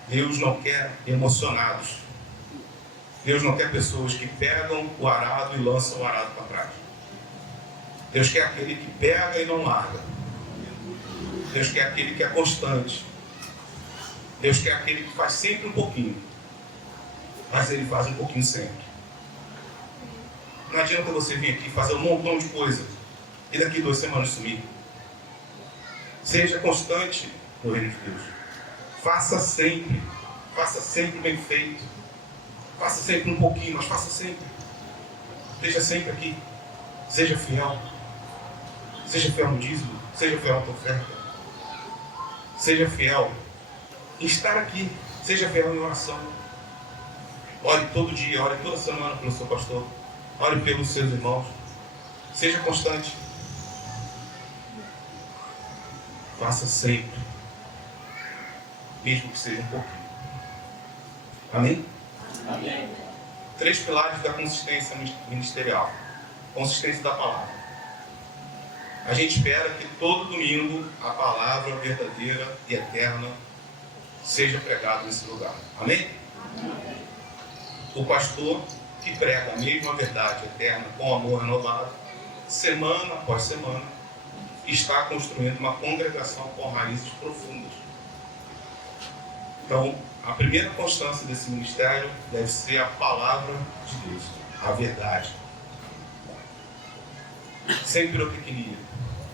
Deus não quer emocionados. Deus não quer pessoas que pegam o arado e lançam o arado para trás. Deus quer aquele que pega e não larga. Deus quer aquele que é constante. Deus quer aquele que faz sempre um pouquinho. Mas ele faz um pouquinho sempre. Não adianta você vir aqui fazer um montão de coisa e daqui 2 semanas sumir. Seja constante no reino de Deus. Faça sempre bem feito. Faça sempre um pouquinho, mas faça sempre. Esteja sempre aqui. Seja fiel. Seja fiel no dízimo. Seja fiel na tua oferta. Seja fiel em estar aqui. Seja fiel em oração. Ore todo dia, ore toda semana pelo seu pastor. Ore pelos seus irmãos. Seja constante. Faça sempre. Mesmo que seja um pouquinho. Amém? Amém. 3 pilares da consistência ministerial. Consistência da palavra. A gente espera que todo domingo a palavra verdadeira e eterna seja pregada nesse lugar. Amém? Amém. O pastor que prega a mesma verdade eterna com amor renovado, semana após semana, está construindo uma congregação com raízes profundas. Então, a primeira constância desse ministério deve ser a palavra de Deus, a verdade. Sem pirotecnia,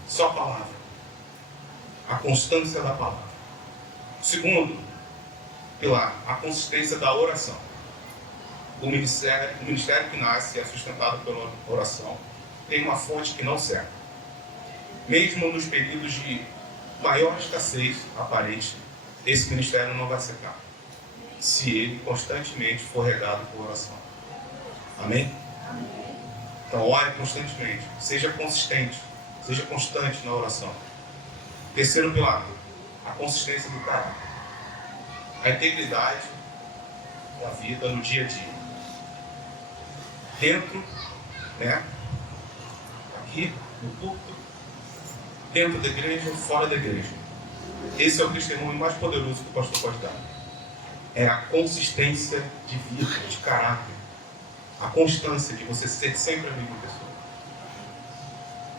só a palavra. A constância da palavra. Segundo pilar, a consistência da oração. O ministério que nasce e é sustentado pela oração tem uma fonte que não seca. Mesmo nos períodos de maior escassez aparente, esse ministério não vai secar, se ele constantemente for regado por oração. Amém? Amém. Então ore constantemente, seja consistente, seja constante na oração. Terceiro pilar, a consistência do caráter. A integridade da vida no dia a dia. Dentro, aqui no púlpito, dentro da igreja, fora da igreja. Esse é o testemunho mais poderoso que o pastor pode dar. É a consistência de vida, de caráter. A constância de você ser sempre a mesma pessoa.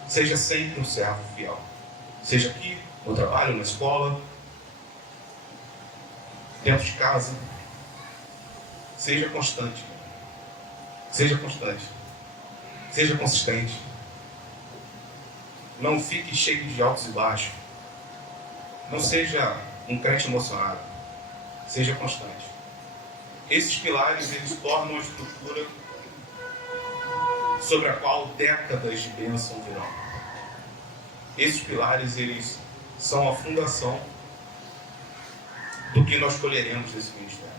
Seja sempre um servo fiel. Seja aqui, no trabalho, na escola, dentro de casa. Seja constante. Seja constante. Seja consistente. Não fique cheio de altos e baixos. Não seja um crente emocionado. Seja constante. Esses pilares, eles tornam a estrutura sobre a qual décadas de bênção virão. Esses pilares, eles são a fundação do que nós colheremos desse ministério.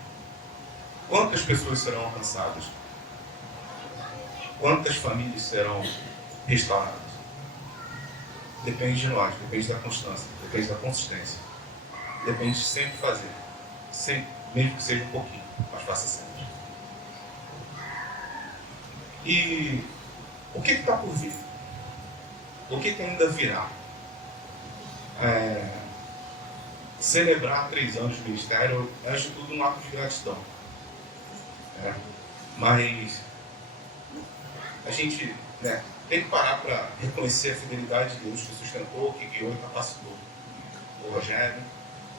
Quantas pessoas serão alcançadas? Quantas famílias serão restauradas? Depende de nós, depende da constância, depende da consistência. Depende de sempre fazer. Sempre, mesmo que seja um pouquinho, mas faça sempre. E o que está por vir? O que ainda virá? Celebrar 3 anos de ministério é, antes de tudo, um ato de gratidão. Mas a gente tem que parar para reconhecer a fidelidade de Deus que sustentou, que guiou e capacitou o Rogério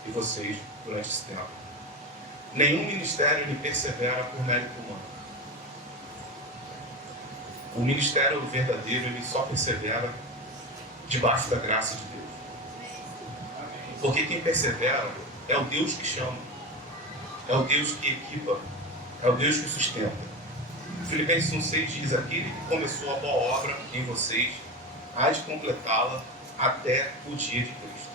e vocês durante esse tempo. Nenhum ministério ele persevera por mérito humano. O ministério verdadeiro ele só persevera debaixo da graça de Deus. Porque quem persevera é o Deus que chama, é o Deus que equipa, é o Deus que sustenta. Filipenses 1,6 diz: aquele que começou a boa obra em vocês há de completá-la até o dia de Cristo.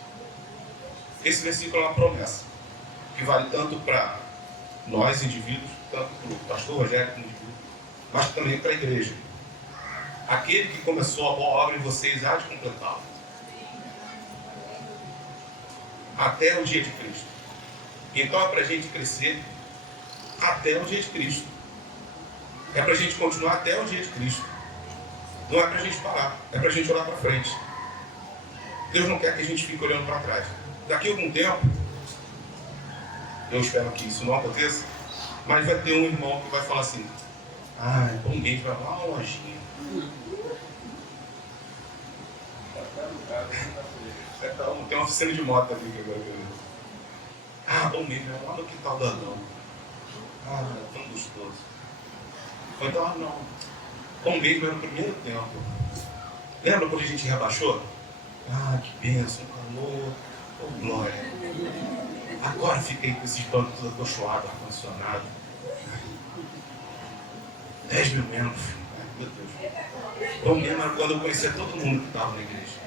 Esse versículo é uma promessa que vale tanto para nós indivíduos, tanto para o pastor Rogério como indivíduo, mas também para a igreja. Aquele que começou a boa obra em vocês há de completá-la. Até o dia de Cristo. Então é para a gente crescer até o dia de Cristo. É para a gente continuar até o dia de Cristo. Não é para a gente parar, é para a gente olhar para frente. Deus não quer que a gente fique olhando para trás. Daqui a algum tempo, eu espero que isso não aconteça, mas vai ter um irmão que vai falar assim: ah, bom mês, vai lá uma lojinha. Tem uma oficina de moto ali que agora. Ah, bom mês, vai lá no quintal do Adão. Ah, é tão gostoso. Ou então, ah, não. Bom mês, mas no primeiro tempo. Lembra quando a gente rebaixou? Ah, que bênção, calor, oh glória. Agora fiquei com esses bancos tudo acolchoado, ar-condicionado. 10 mil membros. Ai, meu Deus. Bom mesmo era quando eu conhecia todo mundo que estava na igreja.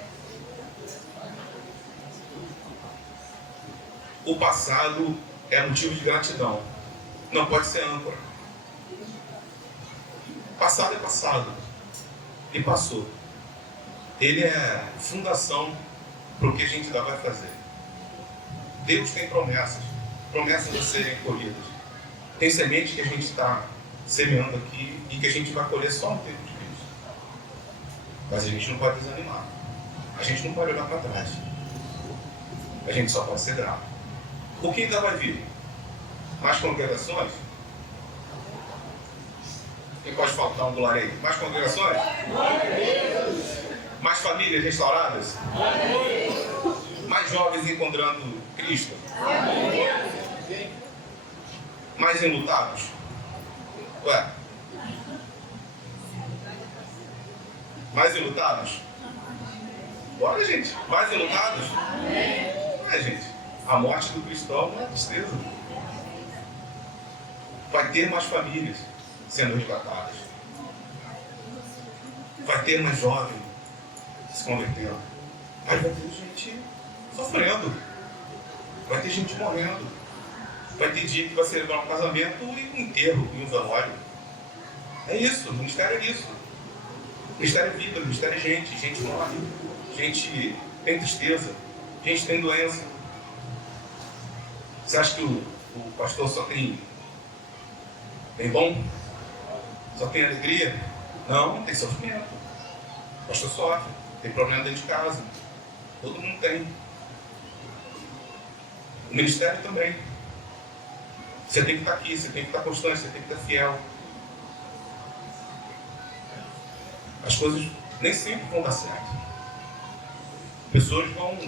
O passado é motivo de gratidão. Não pode ser âncora. Passado é passado. E passou. Ele é fundação para o que a gente ainda vai fazer. Deus tem promessas. Promessas a serem colhidas. Tem sementes que a gente está semeando aqui e que a gente vai colher só no tempo de Cristo. Mas a gente não pode desanimar. A gente não pode olhar para trás. A gente só pode ser grato. O que ainda vai vir? Mais congregações? Quem pode faltar um glória aí? Mais congregações? Mais famílias restauradas? Mais jovens encontrando Cristo? Mais enlutados? Ué? Mais enlutados? Bora, gente. Mais enlutados? É, gente. A morte do cristão não é tristeza. Vai ter mais famílias sendo resgatadas. Vai ter mais jovens se convertendo. Mas vai ter gente sofrendo. Vai ter gente morrendo. Vai ter dia que vai celebrar um casamento e um enterro e um velório. É isso, o ministério é isso. O ministério é vida, o ministério é gente. Gente morre, gente tem tristeza, gente tem doença. Você acha que o pastor só tem bom? Só tem alegria? Não, tem sofrimento. O pastor sofre, tem problema dentro de casa. Todo mundo tem. O ministério também. Você tem que estar aqui, você tem que estar constante, você tem que estar fiel. As coisas nem sempre vão dar certo. Pessoas vão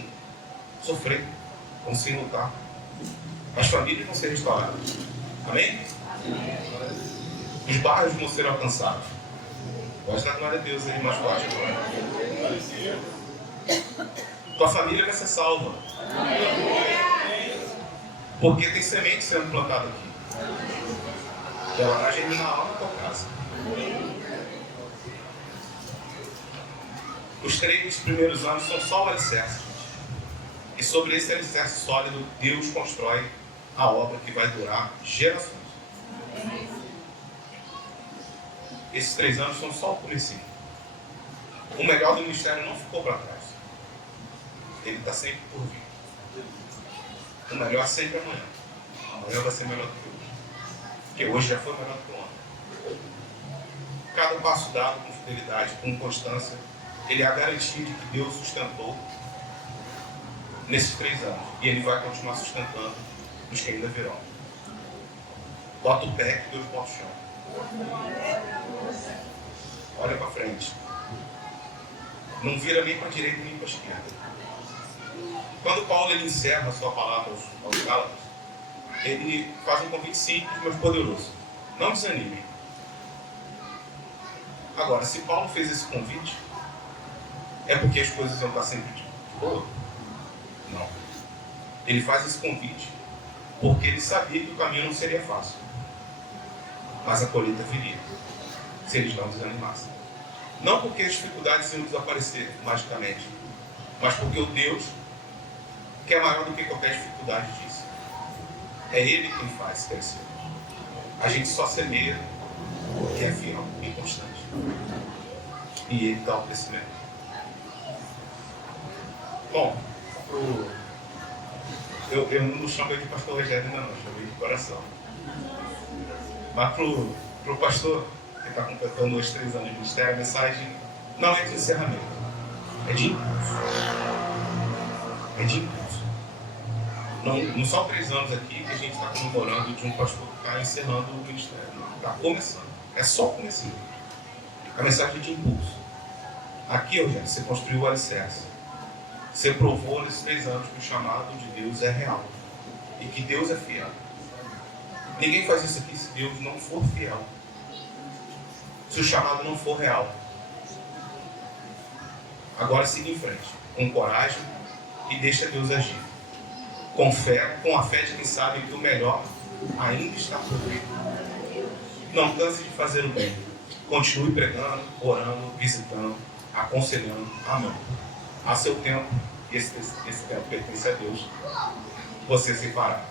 sofrer, vão se enlutar. As famílias vão ser restauradas. Amém? Os bairros vão ser alcançados. Pode dar glória a Deus aí mais forte agora. Tua família vai ser salva. Porque tem semente sendo plantada aqui. Ela vai germinar lá na tua casa. Os 3 primeiros anos são só o alicerce. E sobre esse alicerce sólido, Deus constrói a obra que vai durar gerações. Esses 3 anos são só o comecinho. O melhor do ministério não ficou para trás. Ele está sempre por vir. O melhor sempre é amanhã. Amanhã vai ser melhor do que hoje. Porque hoje já foi melhor do que ontem. Cada passo dado com fidelidade, com constância, ele é a garantia de que Deus sustentou nesses 3 anos. E ele vai continuar sustentando os que ainda virão. Bota o pé que Deus bota o chão. Olha para frente. Não vira nem para a direita nem para a esquerda. Quando Paulo ele encerra a sua palavra aos Gálatas, ele faz um convite simples, mas poderoso. Não desanimem. Agora, se Paulo fez esse convite, é porque as coisas iam estar sempre de boa? Não. Ele faz esse convite porque ele sabia que o caminho não seria fácil. Mas a colheita viria, se eles não desanimassem. Não porque as dificuldades iam desaparecer magicamente, mas porque o Deus, que é maior do que qualquer dificuldade disso, é Ele quem faz crescer. A gente só semeia o que é fiel e constante. E ele dá o crescimento. Bom, eu não chamo ele de pastor Rogério ainda não, chamo ele de coração. Mas pro pastor, que está completando os 3 anos de ministério, a mensagem não é de encerramento, é de impulso. É de impulso. Não são 3 anos aqui que a gente está comemorando de um pastor que está encerrando o ministério. Não, está começando. É só começando. A mensagem é de impulso. Aqui, Eugênio, você construiu o alicerce. Você provou nesses 3 anos que o chamado de Deus é real. E que Deus é fiel. Ninguém faz isso aqui se Deus não for fiel. Se o chamado não for real. Agora siga em frente. Com coragem e deixa Deus agir. Com fé, com a fé de quem sabe que o melhor ainda está por vir. Não canse de fazer o bem. Continue pregando, orando, visitando, aconselhando, amando. A seu tempo, e esse tempo pertence a Deus, você se fará.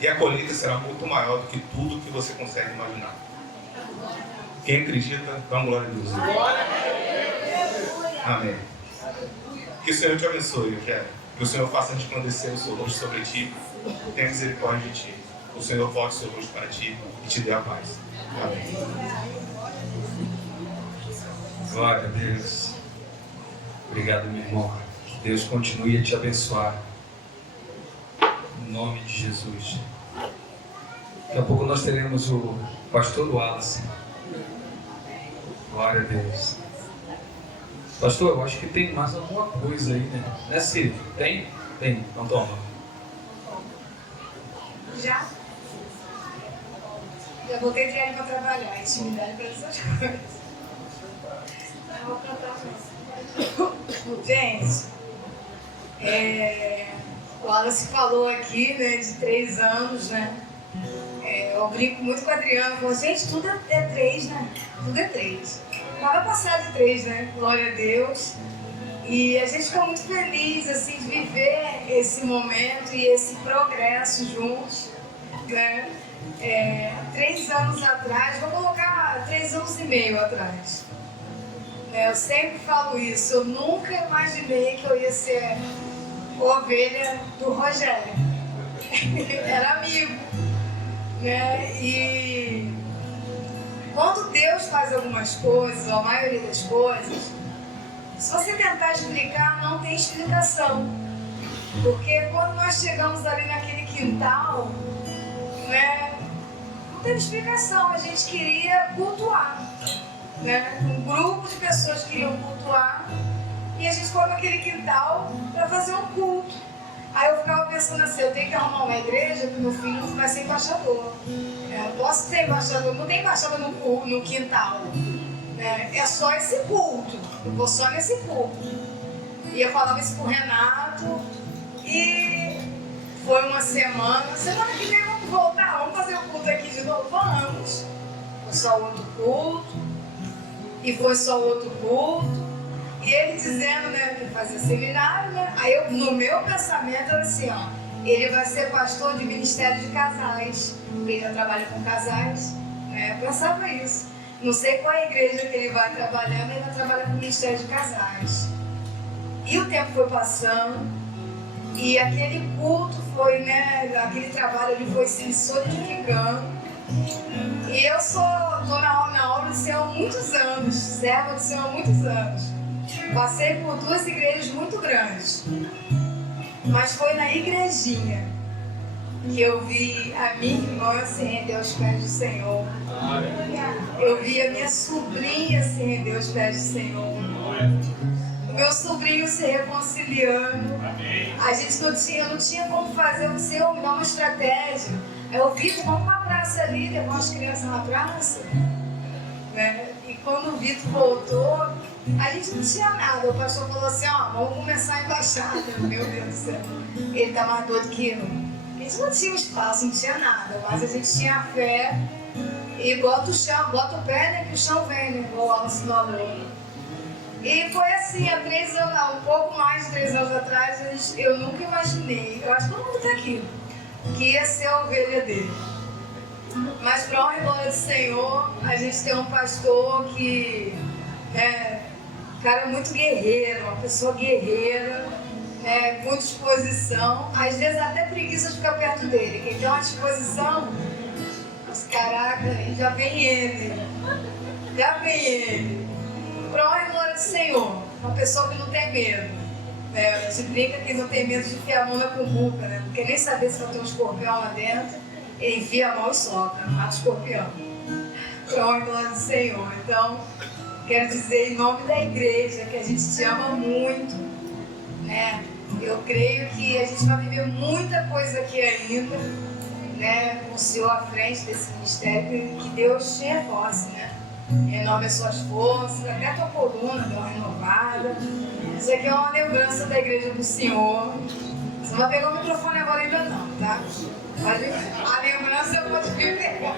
E a colheita será muito maior do que tudo que você consegue imaginar. Quem acredita, dá uma glória a Deus. Amém. Que o Senhor te abençoe, Eugênio. Que o Senhor faça resplandecer o seu rosto sobre ti, tenha misericórdia de ti. O Senhor volte o seu rosto para ti e te dê a paz. Amém. Glória a Deus. Obrigado, meu irmão. Que Deus continue a te abençoar. Em nome de Jesus. Daqui a pouco nós teremos o pastor Wallace. Glória a Deus. Pastor, eu acho que tem mais alguma coisa aí, né? Né, Ciro? Tem? Tem. Então toma. Já? Eu voltei a treinar para trabalhar, intimidade para essas coisas. Eu vou cantar mesmo. Gente, o Wallace falou aqui, né, de 3 anos, né? Eu brinco muito com a Adriana, falo, gente, tudo é 3, né? Tudo é 3. Mas vai passar de 3, né? Glória a Deus. E a gente fica muito feliz, assim, de viver esse momento e esse progresso juntos, né? 3 anos atrás, vou colocar 3 anos e meio atrás. Eu sempre falo isso, eu nunca imaginei que eu ia ser ovelha do Rogério. Era amigo, né? E quando Deus faz algumas coisas, ou a maioria das coisas, se você tentar explicar, não tem explicação. Porque quando nós chegamos ali naquele quintal, né, não teve explicação, a gente queria cultuar. Né? Um grupo de pessoas queriam cultuar e a gente foi naquele quintal para fazer um culto. Aí eu ficava pensando assim, eu tenho que arrumar uma igreja que meu filho vai ser embaixador. Eu não posso ser embaixador, não tem embaixador no quintal. Né? É só esse culto, eu vou só nesse culto. E eu falava isso pro Renato e foi uma semana que vem vamos voltar, vamos fazer o culto aqui de novo, vamos. Foi só outro culto. E foi só outro culto. E ele dizendo, né, que fazia seminário, né? Aí eu, no meu pensamento era assim, ó, ele vai ser pastor de ministério de casais, porque ele já trabalha com casais, né? Eu pensava isso. Não sei qual é a igreja que ele vai trabalhar, mas ele vai trabalhar com ministério de casais. E o tempo foi passando, e aquele culto foi, né, aquele trabalho ali foi se solidificando. E eu estou na obra do Senhor há muitos anos, serva do Senhor há muitos anos. Passei por 2 igrejas muito grandes, mas foi na igrejinha que eu vi a minha irmã se render aos pés do Senhor. Eu vi a minha sobrinha se render aos pés do Senhor. O meu sobrinho se reconciliando. A gente não tinha como fazer, o Senhor me dá uma estratégia. Eu vi, vamos pra praça ali, levar as crianças na praça. Né? E quando o Vitor voltou, a gente não tinha nada. O pastor falou assim, ó, vamos começar a embaixada. Meu Deus do céu. Ele tá mais doido que eu. A gente não tinha espaço, não tinha nada, mas a gente tinha a fé. E bota o pé, né, que o chão vem, né, igual o Wallace falou. E foi assim, há 3 anos, um pouco mais de 3 anos atrás, eu nunca imaginei, eu acho que todo mundo tá aqui, que ia ser a ovelha dele. Mas para honra e glória do Senhor, a gente tem um pastor que é um cara muito guerreiro, uma pessoa guerreira, com disposição. Às vezes até preguiça de ficar perto dele. Quem tem uma disposição, caraca, já vem ele. Já vem ele. Para honra e glória do Senhor, uma pessoa que não tem medo. A gente brinca que não tem medo de enfiar a mão na cumbuca, né? Não quer nem saber se vai ter um escorpião lá dentro. Ele enfia a mão e soca, mata o escorpião. Para honra e glória do Senhor. Então, quero dizer em nome da igreja que a gente te ama muito, né? Eu creio que a gente vai viver muita coisa aqui ainda, né? Com o Senhor à frente desse ministério, que Deus te reforce, né? Renove as suas forças, até a tua coluna deu uma renovada. Isso aqui é uma lembrança da igreja do Senhor. Você não vai pegar o microfone agora ainda não, tá? Mas a lembrança eu vou te pegar.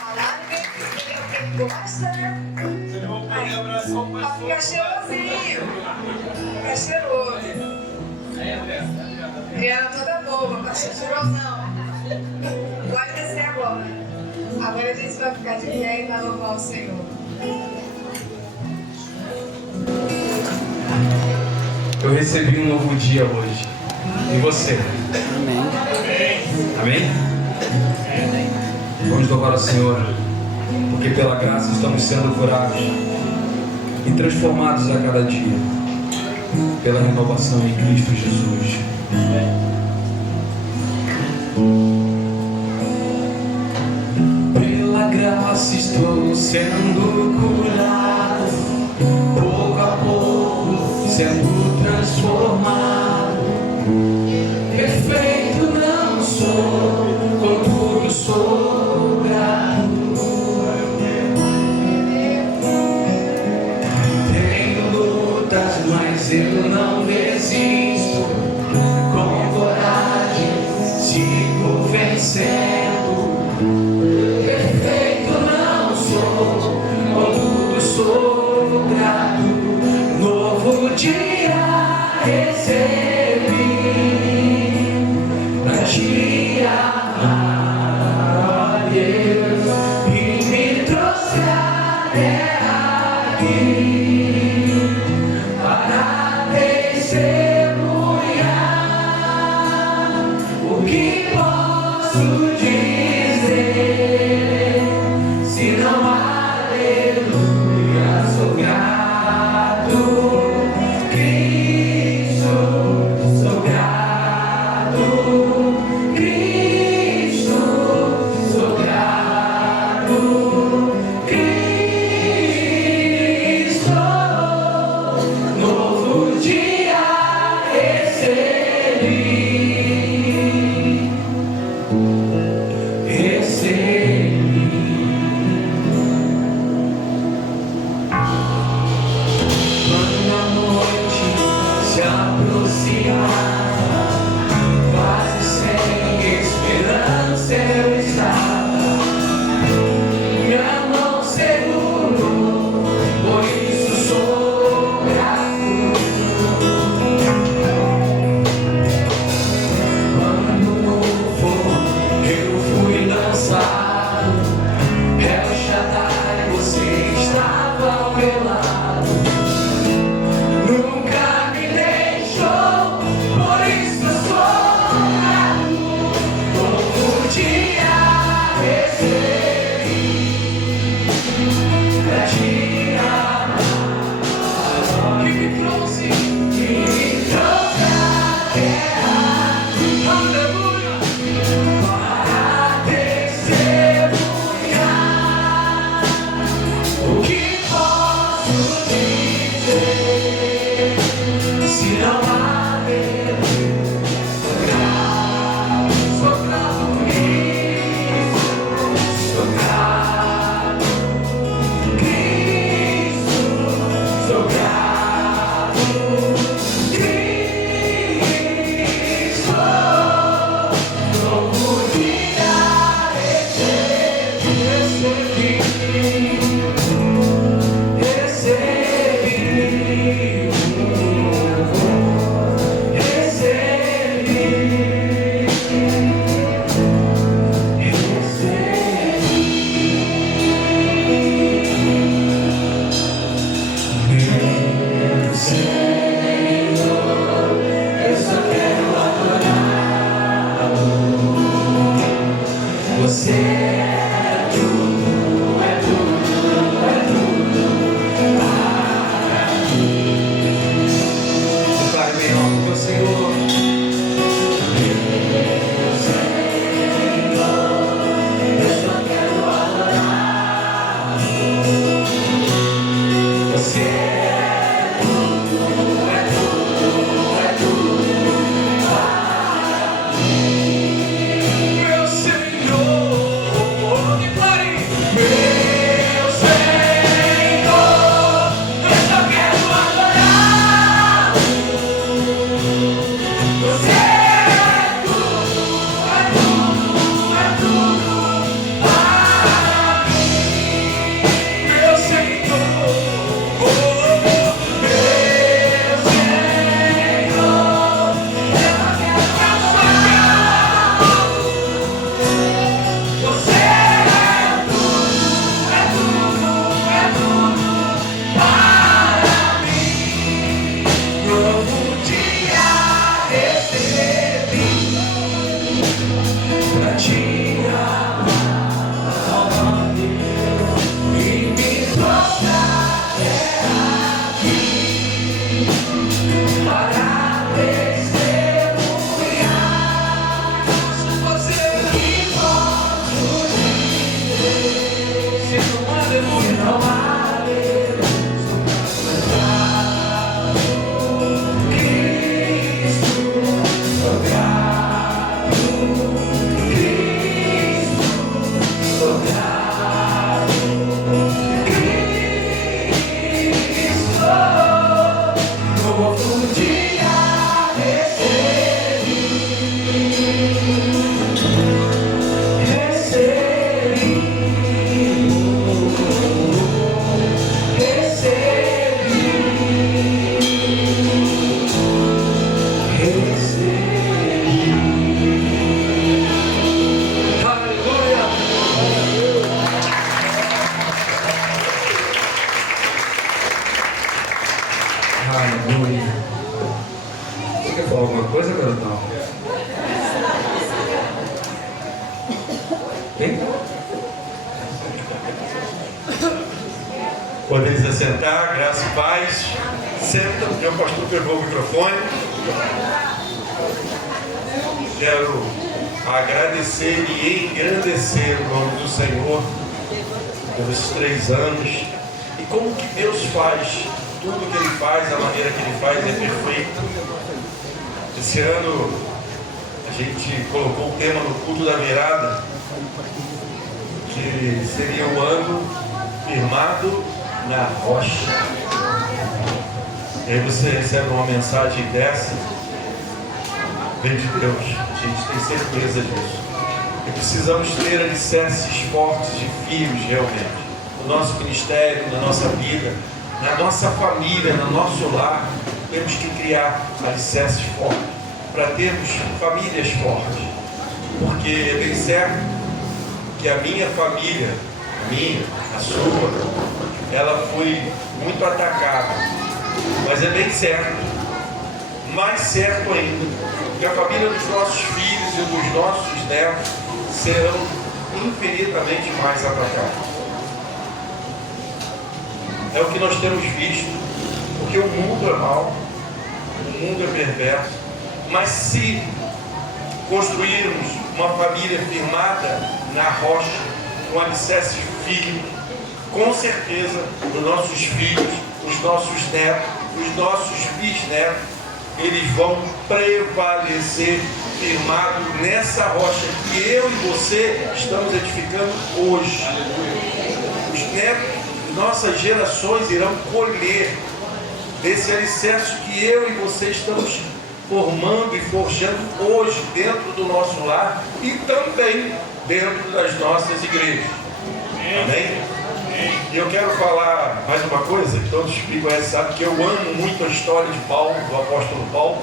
Falaram que gosta, né? Pra ficar cheirosinho. Ficar cheiroso. Criança toda boba, pra ser cheirosão. Pode descer agora. Agora a gente vai ficar de pé e vai louvar o Senhor. Eu recebi um novo dia hoje. E você? Amém? Amém? Vamos louvar o Senhor, porque pela graça estamos sendo curados e transformados a cada dia, pela renovação em Cristo Jesus. Pela graça estou sendo curado, pouco a pouco sendo transformado. Perfeito não sou, contudo sou grato. Tenho lutas, mas eu não desisto. Com coragem sigo vencendo. Perfeito não sou, contudo sou grato. Novo dia recebi pra te amar, ó Deus, e me trouxe até aqui para testemunhar o que posso dizer, se não aleluia, sou grato. Aleluia. Você quer falar alguma coisa, garotão? Quem? Podem se assentar, graça e paz. Senta, porque o pastor pegou o microfone. Quero agradecer e engrandecer o nome do Senhor pelos 3 anos. E como que Deus faz, tudo que Ele faz, a maneira que Ele faz é perfeita. Esse ano a gente colocou o tema no culto da virada, que seria o ano firmado na rocha. E aí você recebe uma mensagem dessa, vem de Deus, a gente tem certeza disso. E precisamos ter alicerces fortes e firmes realmente, no nosso ministério, na nossa vida, na nossa família, no nosso lar. Temos que criar alicerces fortes, para termos famílias fortes, porque é bem certo que a minha família, a sua, ela foi muito atacada, mas é bem certo, mais certo ainda, que a família dos nossos filhos e dos nossos netos serão infinitamente mais atacados. É o que nós temos visto, porque o mundo é mau, o mundo é perverso, mas se construirmos uma família firmada na rocha, com alicerce firme, com certeza os nossos filhos, os nossos netos, os nossos bisnetos, eles vão prevalecer firmados nessa rocha que eu e você estamos edificando hoje. Os netos, nossas gerações irão colher desse alicerce que eu e você estamos formando e forjando hoje dentro do nosso lar e também dentro das nossas igrejas. Amém? E eu quero falar mais uma coisa, que todos me conhecem, sabem que eu amo muito a história de Paulo, do apóstolo Paulo.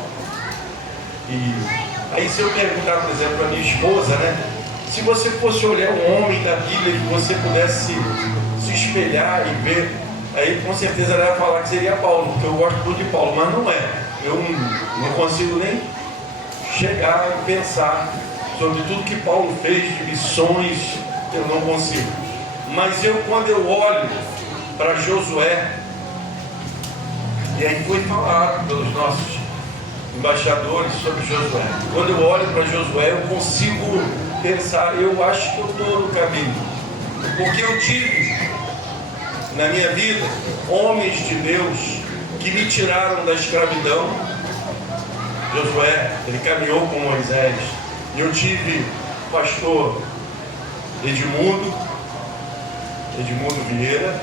E aí se eu perguntar, por exemplo, para minha esposa, né? Se você fosse olhar um homem da Bíblia que você pudesse se espelhar e ver, aí com certeza ela ia falar que seria Paulo, porque eu gosto muito de Paulo, mas não é. Eu não consigo nem chegar e pensar sobre tudo que Paulo fez de missões, eu não consigo. Mas quando eu olho para Josué, e aí foi falado pelos nossos embaixadores sobre Josué, quando eu olho para Josué, eu consigo pensar, eu acho que eu estou no caminho, porque eu tive na minha vida homens de Deus que me tiraram da escravidão. Josué, ele caminhou com Moisés, e eu tive o pastor Edmundo Vieira,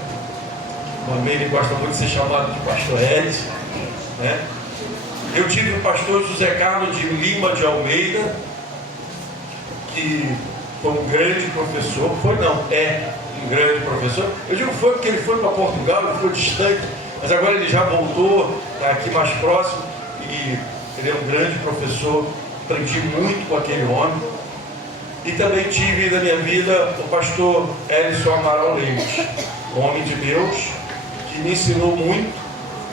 também ele gosta muito de ser chamado de pastor Elis, né? Eu tive o pastor José Carlos de Lima de Almeida, que foi um grande professor, é um grande professor. Eu digo foi porque ele foi para Portugal, ele ficou distante, mas agora ele já voltou, está aqui mais próximo, e ele é um grande professor, aprendi muito com aquele homem. E também tive na minha vida o pastor Elison Amaral Leite, homem de Deus, que me ensinou muito,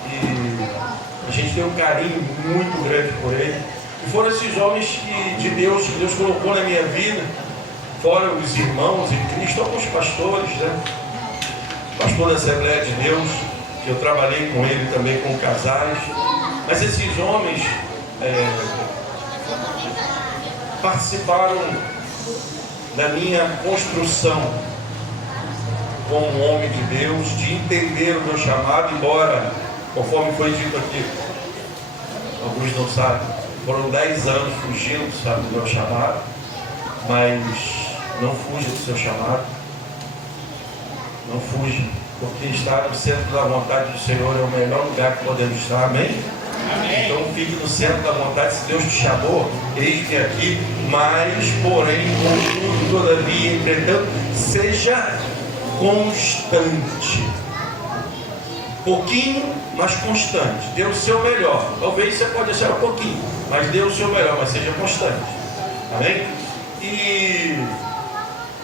e a gente tem um carinho muito grande por ele. E foram esses homens de Deus que Deus colocou na minha vida, fora os irmãos em Cristo, alguns pastores, né? Pastor da Assembleia de Deus, que que eu trabalhei com ele também com casais, mas esses homens participaram da minha construção como um homem de Deus, de entender o meu chamado, embora, conforme foi dito aqui, alguns não sabem, foram 10 anos fugindo, sabe, do meu chamado, mas não fuja do seu chamado, não fuja, porque estar no centro da vontade do Senhor é o melhor lugar que podemos estar, amém? Amém. Então fique no centro da vontade, se Deus te chamou, eis-me aqui, mas, porém, contudo, todavia, entretanto, seja constante. Pouquinho, mas constante. Dê o seu melhor. Talvez você pode achar um pouquinho, mas dê o seu melhor, mas seja constante. Amém? E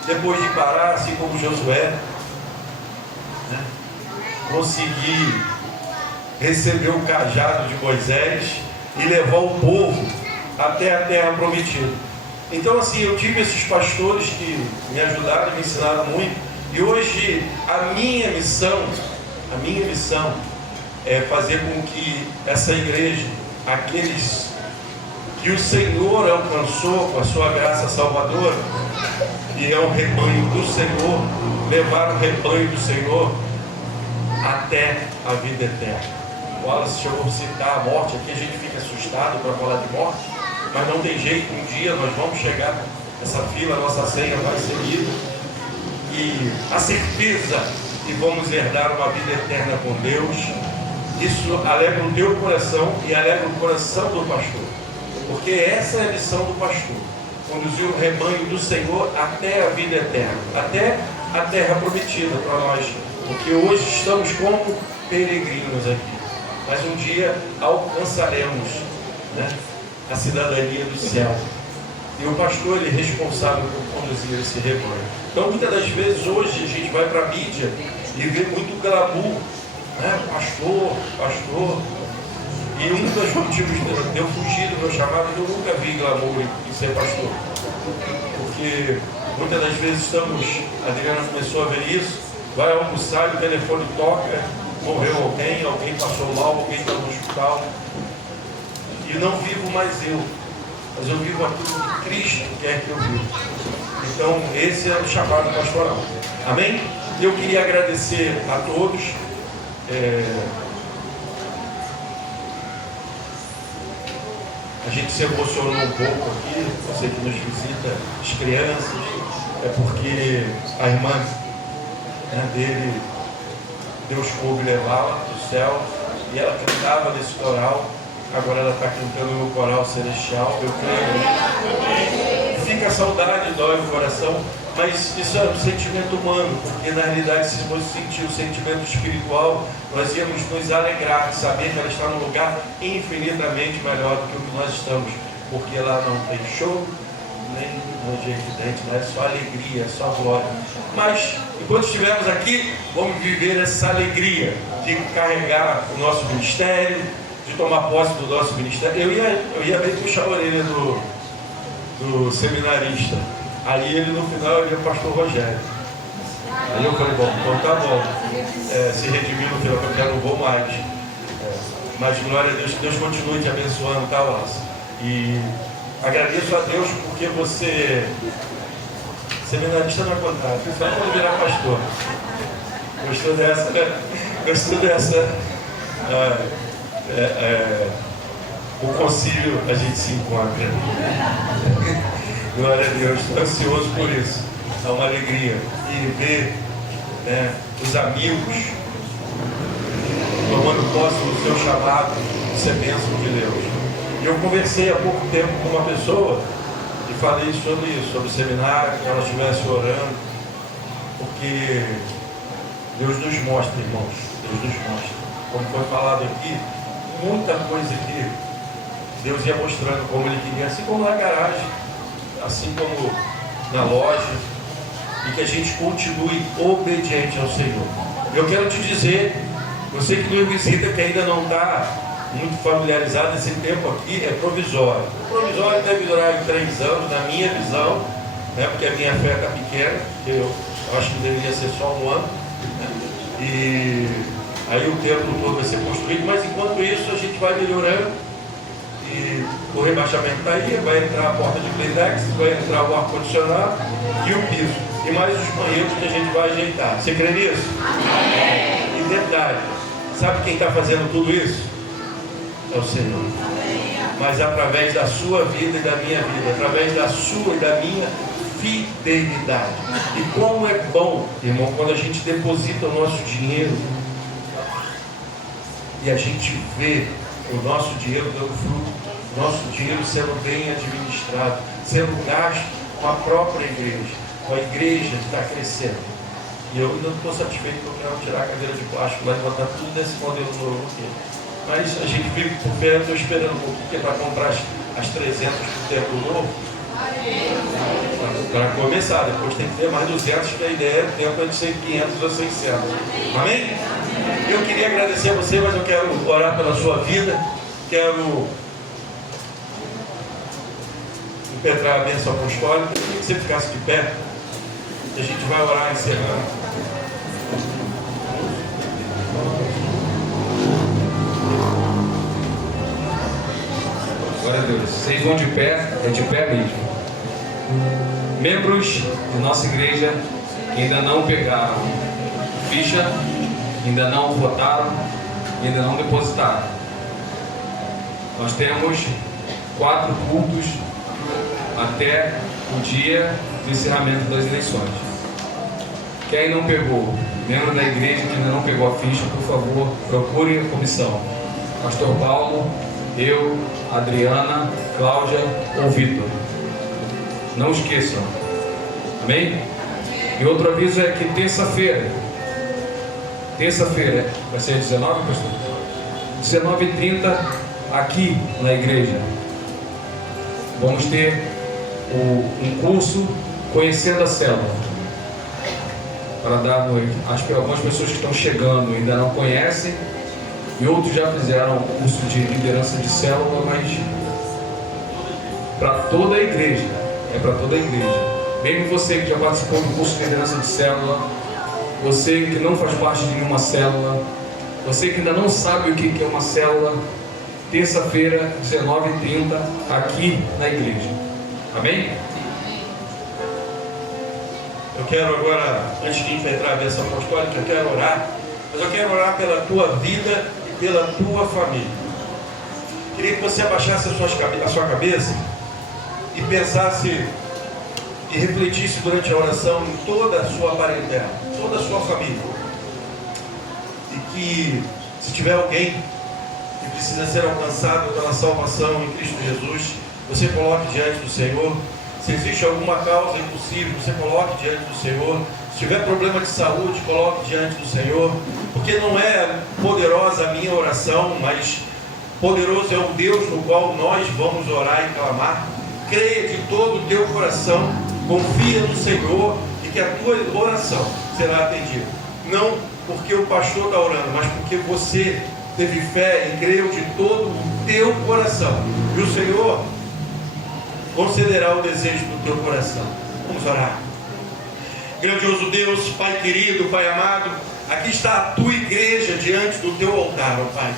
depois de parar, assim como Josué, né, conseguir receber o cajado de Moisés e levar o povo até a terra prometida. Então, assim, eu tive esses pastores que me ajudaram, me ensinaram muito. E hoje a minha missão é fazer com que essa igreja, aqueles que o Senhor alcançou com a sua graça salvadora, e é o rebanho do Senhor, levar o rebanho do Senhor até a vida eterna. O Wallace chegou a citar a morte, aqui a gente fica assustado para falar de morte, mas não tem jeito, um dia nós vamos chegar nessa fila, a nossa senha vai ser lida. E a certeza que vamos herdar uma vida eterna com Deus, isso alegra o teu coração e alegra o coração do pastor, porque essa é a missão do pastor, conduzir o rebanho do Senhor até a vida eterna, até a terra prometida para nós, porque hoje estamos como peregrinos aqui, mas um dia alcançaremos, né, a cidadania do céu. E o pastor ele é responsável por conduzir esse rebanho. Então, muitas das vezes, hoje, a gente vai para a mídia e vê muito glamour, né? Pastor. E um dos motivos de eu fugir do meu chamado, eu nunca vi glamour em ser pastor. Porque muitas das vezes estamos, a Adriana começou a ver isso, vai almoçar e o telefone toca, morreu alguém passou mal, alguém está no hospital. E não vivo mais eu, mas eu vivo aquilo que Cristo quer que eu viva. Então, esse é o chamado pastoral. Amém? Eu queria agradecer a todos. A gente se emocionou um pouco aqui, você que nos visita, as crianças, é porque a irmã, né, dele, Deus coube levá-la do céu, e ela cantava nesse coral. Agora ela está cantando no coral celestial, eu creio. Fica a saudade, dói o coração, mas isso é um sentimento humano, porque na realidade, se fosse sentir o sentimento espiritual, nós íamos nos alegrar de saber que ela está num lugar infinitamente melhor do que o que nós estamos, porque lá não tem choro, nem ranger de dente, não é só alegria, é só glória. Mas, enquanto estivermos aqui, vamos viver essa alegria de carregar o nosso ministério, de tomar posse do nosso ministério. Eu ia bem puxar a orelha do seminarista. Aí ele no final ele é o pastor Rogério. Aí eu falei, bom, então tá bom. Se redimir no final, porque eu não vou mais. Mas glória a Deus, que Deus continue te abençoando, tá, Wallace? E agradeço a Deus porque você, seminarista não é contrário, só quando virar pastor. Gostou dessa, né? Gostou dessa? O concílio a gente se encontra. Glória a Deus, estou ansioso por isso. É uma alegria. E ver, né, os amigos tomando posse do seu chamado, isso é bênção de Deus. E eu conversei há pouco tempo com uma pessoa e falei sobre isso, sobre o seminário, que ela estivesse orando, porque Deus nos mostra, irmãos, Deus nos mostra. Como foi falado aqui, muita coisa que Deus ia mostrando como Ele queria, assim como na garagem, assim como na loja, e que a gente continue obediente ao Senhor. Eu quero te dizer, você que nos visita, que ainda não está muito familiarizado, esse tempo aqui é provisório. O provisório deve durar 3 anos, na minha visão, né, porque a minha fé está pequena, eu acho que deveria ser só 1 ano, né, e Aí o templo todo vai ser construído, mas enquanto isso a gente vai melhorando. E o rebaixamento está aí, vai entrar a porta de blindex, vai entrar o ar-condicionado e o piso. E mais os banheiros que a gente vai ajeitar. Você crê nisso? Amém. E detalhe, sabe quem está fazendo tudo isso? É o Senhor. Mas através da sua vida e da minha vida, através da sua e da minha fidelidade. E como é bom, irmão, quando a gente deposita o nosso dinheiro e a gente vê o nosso dinheiro dando fruto, o nosso dinheiro sendo bem administrado, sendo gasto com a própria igreja, com a igreja que está crescendo. E eu ainda não estou satisfeito, porque eu quero tirar a cadeira de plástico lá e botar tudo nesse modelo novo aqui. Mas a gente vive por perto, estou esperando um pouquinho, que é para comprar as 300 do tempo novo. Para começar, depois tem que ter mais 200, que a ideia é o tempo de ser 500 ou 600. Amém? Eu queria agradecer a você, mas eu quero orar pela sua vida, quero impetrar a bênção apostólica. Eu queria que você ficasse de pé, e a gente vai orar encerrando. Glória a Deus. Vocês vão de pé, é de pé mesmo. Membros de nossa igreja que ainda não pegaram ficha, ainda não votaram, ainda não depositaram. Nós temos 4 cultos até o dia do encerramento das eleições. Quem não pegou, membro da igreja que ainda não pegou a ficha, por favor, procure a comissão. Pastor Paulo, eu, Adriana, Cláudia ou Vitor. Não esqueçam. Amém? E outro aviso é que terça-feira, vai ser 19, pastor? 19h30, aqui na igreja, vamos ter um curso Conhecendo a Célula. Para dar, acho que algumas pessoas que estão chegando ainda não conhecem, e outros já fizeram o curso de liderança de célula, mas para toda a igreja, é para toda a igreja. Mesmo você que já participou do curso de liderança de célula, você que não faz parte de nenhuma célula, você que ainda não sabe o que é uma célula, terça-feira, 19h30, aqui na igreja. Amém? Eu quero agora, antes de entrar a bênção apostólica, eu quero orar, mas eu quero orar pela tua vida e pela tua família. Queria que você abaixasse a sua cabeça e pensasse e refletisse durante a oração em toda a sua parentela, toda a sua família. E que, se tiver alguém que precisa ser alcançado pela salvação em Cristo Jesus, você coloque diante do Senhor. Se existe alguma causa impossível, você coloque diante do Senhor. Se tiver problema de saúde, coloque diante do Senhor. Porque não é poderosa a minha oração, mas poderoso é o Deus no qual nós vamos orar e clamar. Creia de todo o teu coração, confia no Senhor e que a tua oração será atendida. Não porque o pastor está orando, mas porque você teve fé e creu de todo o teu coração. E o Senhor concederá o desejo do teu coração. Vamos orar. Grandioso Deus, Pai querido, Pai amado, aqui está a tua igreja diante do teu altar, ó Pai.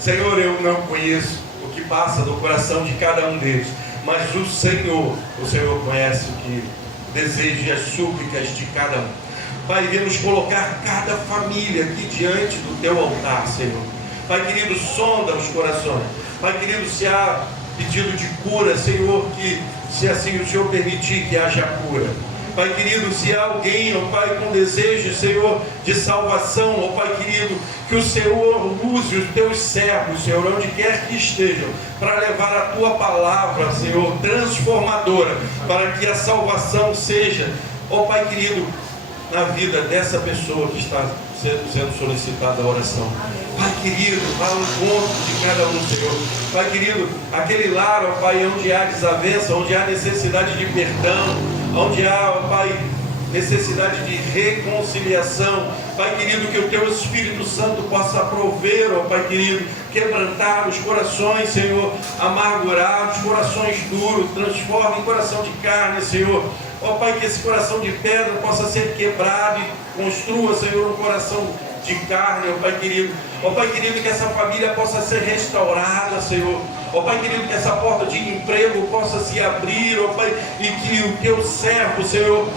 Senhor, eu não conheço o que passa no coração de cada um deles, mas o Senhor conhece o que deseja e as súplicas de cada um. Pai, vamos colocar cada família aqui diante do teu altar, Senhor. Pai querido, sonda os corações. Pai querido, se há pedido de cura, Senhor, que se assim o Senhor permitir que haja cura. Pai querido, se há alguém, ó Pai, com desejo, Senhor, de salvação, ó Pai querido, que o Senhor use os teus servos, Senhor, onde quer que estejam, para levar a tua palavra, Senhor, transformadora, para que a salvação seja, ó Pai querido, na vida dessa pessoa que está sendo solicitada a oração. Pai querido, vá ao encontro de cada um, Senhor. Pai querido, aquele lar, ó Pai, onde há desavença, onde há necessidade de perdão, onde há, ó Pai, necessidade de reconciliação. Pai querido, que o teu Espírito Santo possa prover, ó Pai querido, quebrantar os corações, Senhor, amargurados, corações duros, transforma em coração de carne, Senhor. Ó Pai, que esse coração de pedra possa ser quebrado e construa, Senhor, um coração de carne, ó Pai querido. Ó Pai querido, que essa família possa ser restaurada, Senhor. Ó Pai querido, que essa porta de emprego possa se abrir, ó Pai, e que o teu servo, Senhor,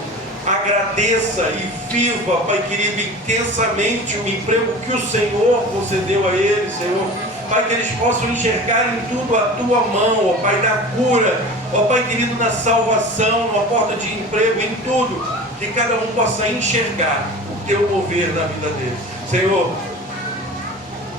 agradeça e viva, Pai querido, intensamente o emprego que o Senhor concedeu a ele, Senhor. Pai, que eles possam enxergar em tudo a tua mão, ó Pai, na cura, ó Pai querido, na salvação, na porta de emprego, em tudo, que cada um possa enxergar o teu mover na vida deles. Senhor,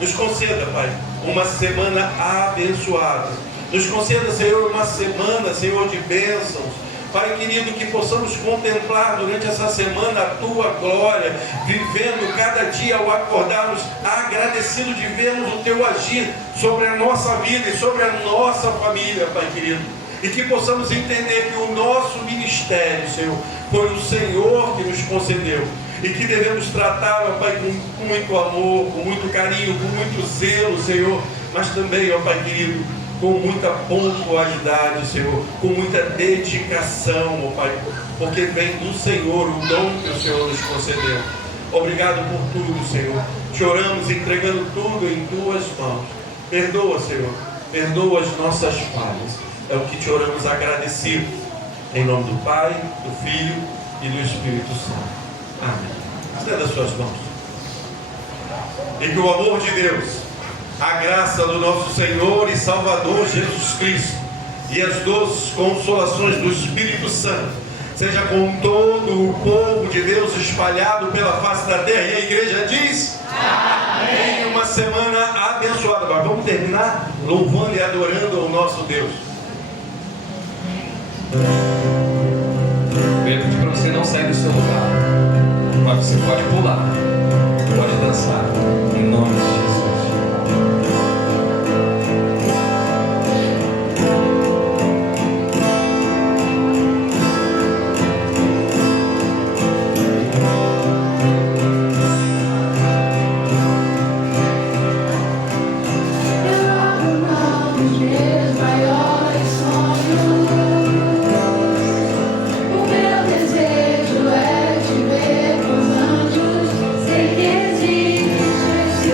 nos conceda, Pai, uma semana abençoada. Nos conceda, Senhor, uma semana, Senhor, de bênçãos. Pai querido, que possamos contemplar durante essa semana a tua glória, vivendo cada dia ao acordarmos, agradecido de vermos o teu agir sobre a nossa vida e sobre a nossa família, Pai querido. E que possamos entender que o nosso ministério, Senhor, foi o Senhor que nos concedeu. E que devemos tratar, ó Pai, com muito amor, com muito carinho, com muito zelo, Senhor, mas também, ó Pai querido, com muita pontualidade, Senhor, com muita dedicação, ó Pai, porque vem do Senhor o dom que o Senhor nos concedeu. Obrigado por tudo, Senhor. Te oramos entregando tudo em tuas mãos. Perdoa, Senhor, perdoa as nossas falhas. É o que te oramos agradecido. Em nome do Pai, do Filho e do Espírito Santo. Amém. Estenda as suas mãos. E que o amor de Deus, a graça do nosso Senhor e Salvador Jesus Cristo e as doces consolações do Espírito Santo seja com todo o povo de Deus espalhado pela face da terra. E a igreja diz: amém. Uma semana abençoada. Mas vamos terminar louvando e adorando ao nosso Deus. Eu ia pedir para você não sair do seu lugar, mas você pode pular, pode dançar, em nome de Jesus. Sei que existe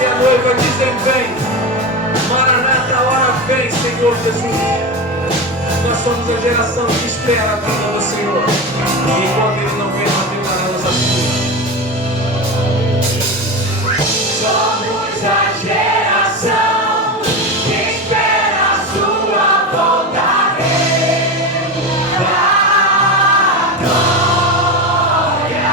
e a noiva dizem vem. Maranata, a hora vem, Senhor Jesus. Nós somos a geração que espera a vinda do Senhor. E enquanto Ele não vem, nós declaramos assim. Somos a geração que espera a sua volta, Rei da glória.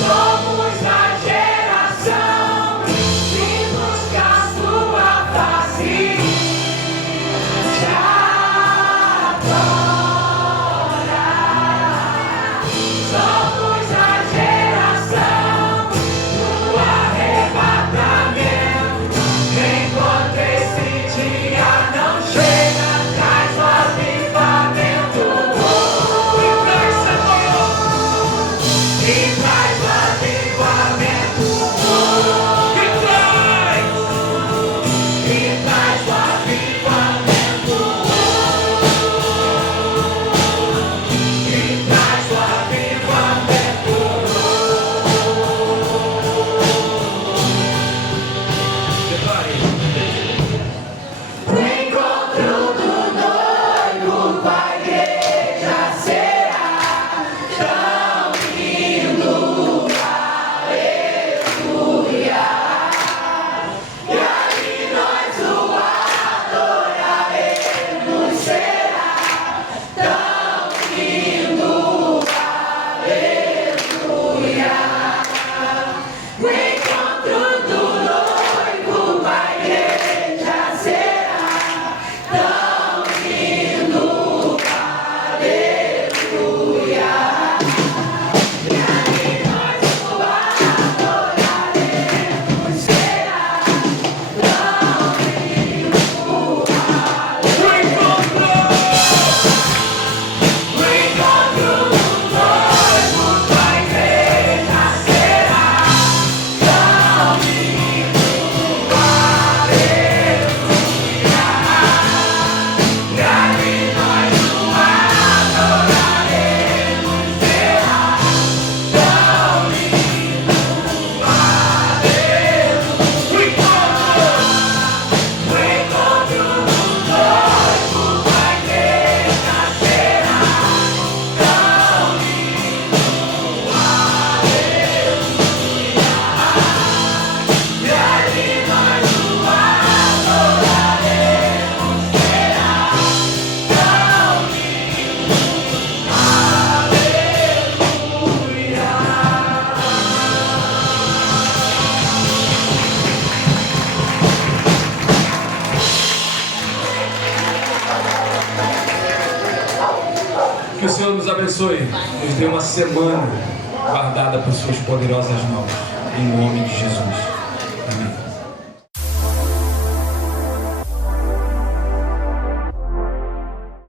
Somos a geração que busca sua face, já adora. Somos a geração do arrebatamento. Enquanto esse dia não chega, traz o avivamento. E traz o avivamento. E traz o avivamento. E traz o avivamento. O encontro do noivo com a igreja será tão lindo, aleluia. E ali nós o adoraremos, será tão lindo, aleluia. O encontro do noivo com a igreja será tão lindo, aleluia. E ali nós o adoraremos, será tão lindo, aleluia. O encontro do noivo com a igreja será tão lindo, aleluia. E ali nós o adoraremos, será tão lindo, aleluia. O encontro do noivo com a igreja será tão lindo, aleluia. E ali nós o adoraremos, será tão lindo, Que o Senhor nos abençoe, nos dê uma semana guardada por suas poderosas mãos, em nome de Jesus.